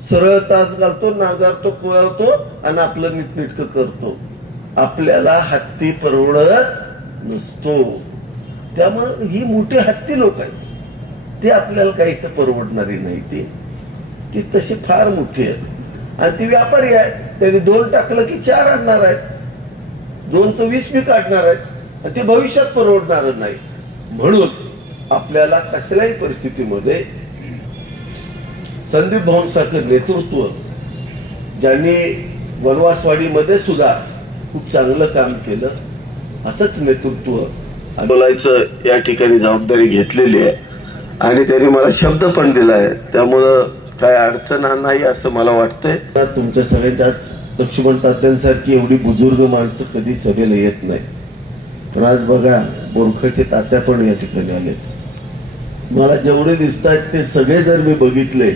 सरळ तास घालतो, नांगरतो, कुळवतो आणि आपलं नीटनेटकं करतो. आपल्याला हत्ती परवडत नसतो. त्यामुळे ही मोठी हत्ती लोक आहेत, ते आपल्याला काही परवडणारी नाही. ती तशी फार मोठी आहे आणि ती व्यापारी आहे. त्यांनी 2 टाकलं की 4 आणणार आहेत, 2चं 20 बी काढणार आहेत आणि ते भविष्यात परवडणार नाही. म्हणून आपल्याला कसल्याही परिस्थितीमध्ये संदीप भाऊंसारखं नेतृत्व, ज्यांनी वनवासवाडीमध्ये सुद्धा खूप चांगलं काम केलं, असंच नेतृत्व बोलायचं या ठिकाणी जबाबदारी घेतलेली आहे आणि त्यांनी मला शब्द पण दिलाय. त्यामुळं काय अडचण नाही असं मला वाटतंय. तुमच्या सगळ्यांच्या लक्ष्मण तात्यांसारखी एवढी बुजुर्ग माणसं कधी सभेला येत नाही. पण आज बघा, बोरखळचे तात्या पण या ठिकाणी आले. मला जेवढे दिसत आहेत ते सगळे जर मी बघितले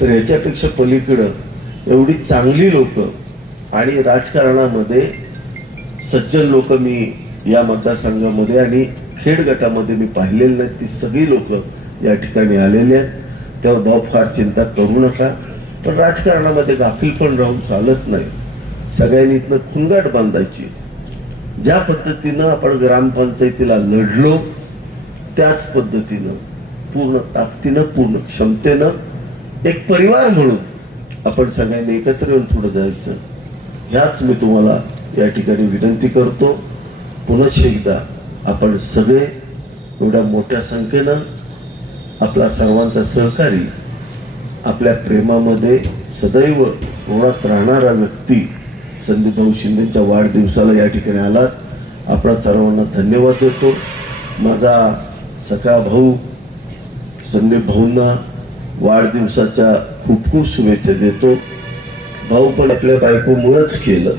तर ह्याच्यापेक्षा पलीकडं एवढी चांगली लोक आणि राजकारणामध्ये सज्जन लोक मी या मतदारसंघामध्ये आणि खेड गटामध्ये मी पाहिलेले नाहीत. ती सगळी लोक या ठिकाणी आलेली आहेत. त्यावर भाऊ फार चिंता करू नका. पण राजकारणामध्ये गाफील पण राहून चालत नाही. सगळ्यांनी इथनं खुंगाट बांधायची. ज्या पद्धतीनं आपण ग्रामपंचायतीला लढलो त्याच पद्धतीनं पूर्ण ताकदीनं, पूर्ण क्षमतेनं एक परिवार म्हणून आपण सगळ्यांनी एकत्र येऊन पुढे जायचं. ह्याच मी तुम्हाला या ठिकाणी विनंती करतो. पुनश्च एकदा आपण सगळे एवढ्या मोठ्या संख्येनं आपला सर्वांचा सहकारी, आपल्या प्रेमामध्ये सदैव ओळख राहणारा व्यक्ती संदीप भाऊ शिंदेच्या वाढदिवसाला या ठिकाणी आलात. आपणा सर्वांना धन्यवाद देतो. माझा सखा भाऊ संदीप भाऊंना वाढदिवसाच्या खूप खूप शुभेच्छा देतो. भाऊ पण आपल्या बायकोमुळंच केलं,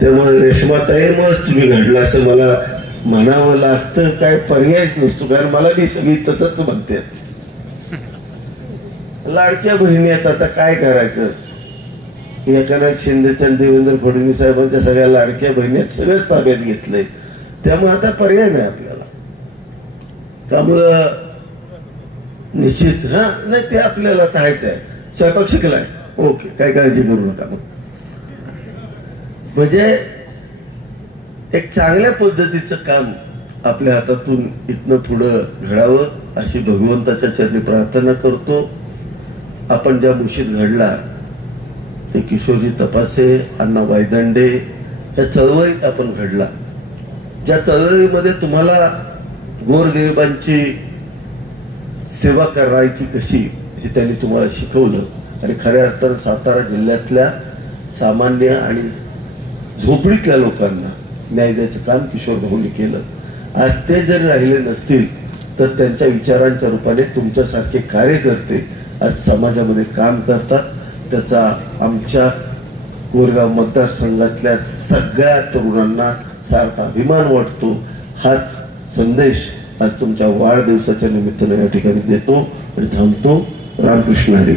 त्यामुळे रेशमाताईमुळेच तुम्ही घडला असं मला म्हणावं लागतं. काय पर्यायच नसतो, कारण मला बी सगळी तसंच म्हणते. लाडक्या बहिणी आहेत, आता काय करायचं. एकनाथ शिंदेच्या देवेंद्र फडणवीस साहेबांच्या सगळ्या लाडक्या बहिणी सगळंच ताब्यात घेतलंय. त्यामुळे आता पर्याय नाही आपल्याला. त्यामुळं निश्चित नाही, ते आपल्याला पाहायचं आहे. स्वयंपाक शिकलाय, ओके, काय काळजी करू नका. मग म्हणजे एक चांगल्या पद्धतीचं काम आपल्या हातातून इथनं पुढं घडावं अशी भगवंताच्या चरणी प्रार्थना करतो. आपण ज्या मुशीत घडला ते किशोरजी तपासे, अण्णा वायदंडे या चळवळीत आपण घडला. ज्या चळवळीमध्ये तुम्हाला गोरगरिबांची सेवा करायची कशी हे त्यांनी तुम्हाला शिकवलं आणि खऱ्या अर्थानं सातारा जिल्ह्यातल्या सामान्य आणि झोपडीतल्या लोकांना न्याय द्यायचं काम किशोर भाऊंनी केलं. आज ते जर राहिले नसतील तर त्यांच्या विचारांच्या रूपाने तुमच्यासारखे कार्यकर्ते आज समाजामध्ये काम करतात. त्याचा आमच्या कोरेगाव मतदारसंघातल्या सगळ्या तरुणांना सार्थ अभिमान वाटतो. हाच संदेश आज तुमच्या वाढदिवसाच्या निमित्ताने या ठिकाणी देतो आणि थांबतो. रामकृष्ण हरी.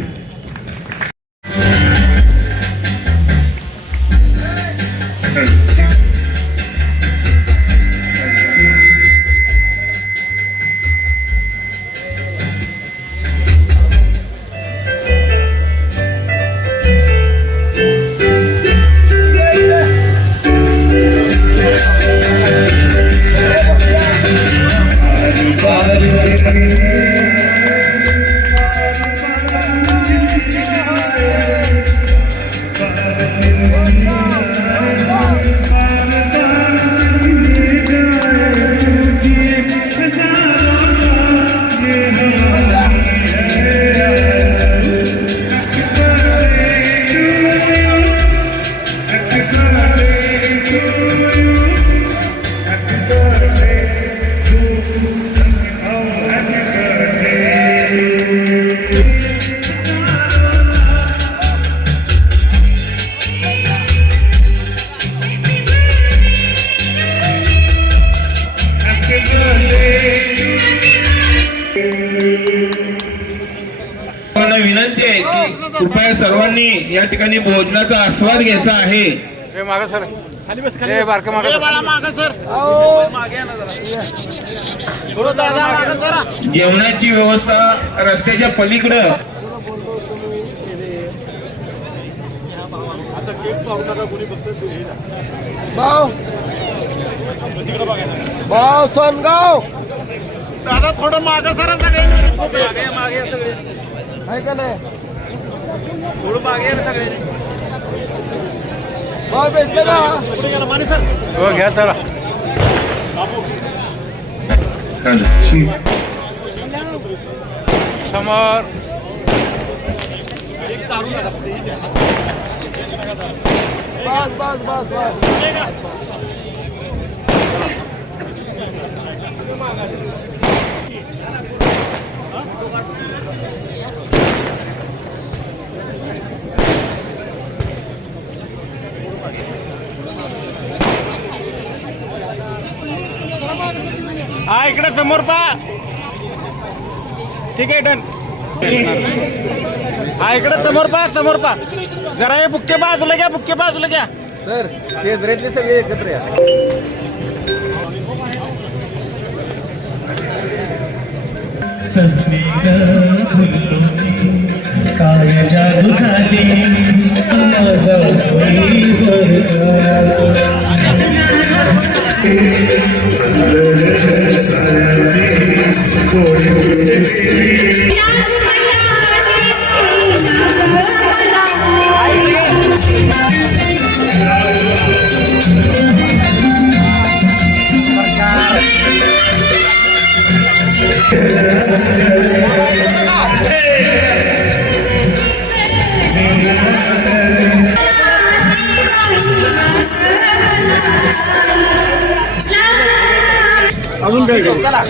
Thank you. विनंती आहे की कृपया सर्वांनी या ठिकाणी भोजनाचा आस्वाद घ्यायचा आहे. जेवणाची व्यवस्था रस्त्याच्या पलीकडं सोनगाव दादा थोडं मागे सरा सगळ्यांनी आहे का नाही थोडं मागे सगळे भेटलं का हो घ्या चला समोर बस हा इकडे समोर पा ठीक आहे डन हा इकडे समोर पा जरा हे बुक्के बाजूला घ्या सर शेजाऱ्यातले सगळे एकत्र या. काय जादू झाली अजून काय चला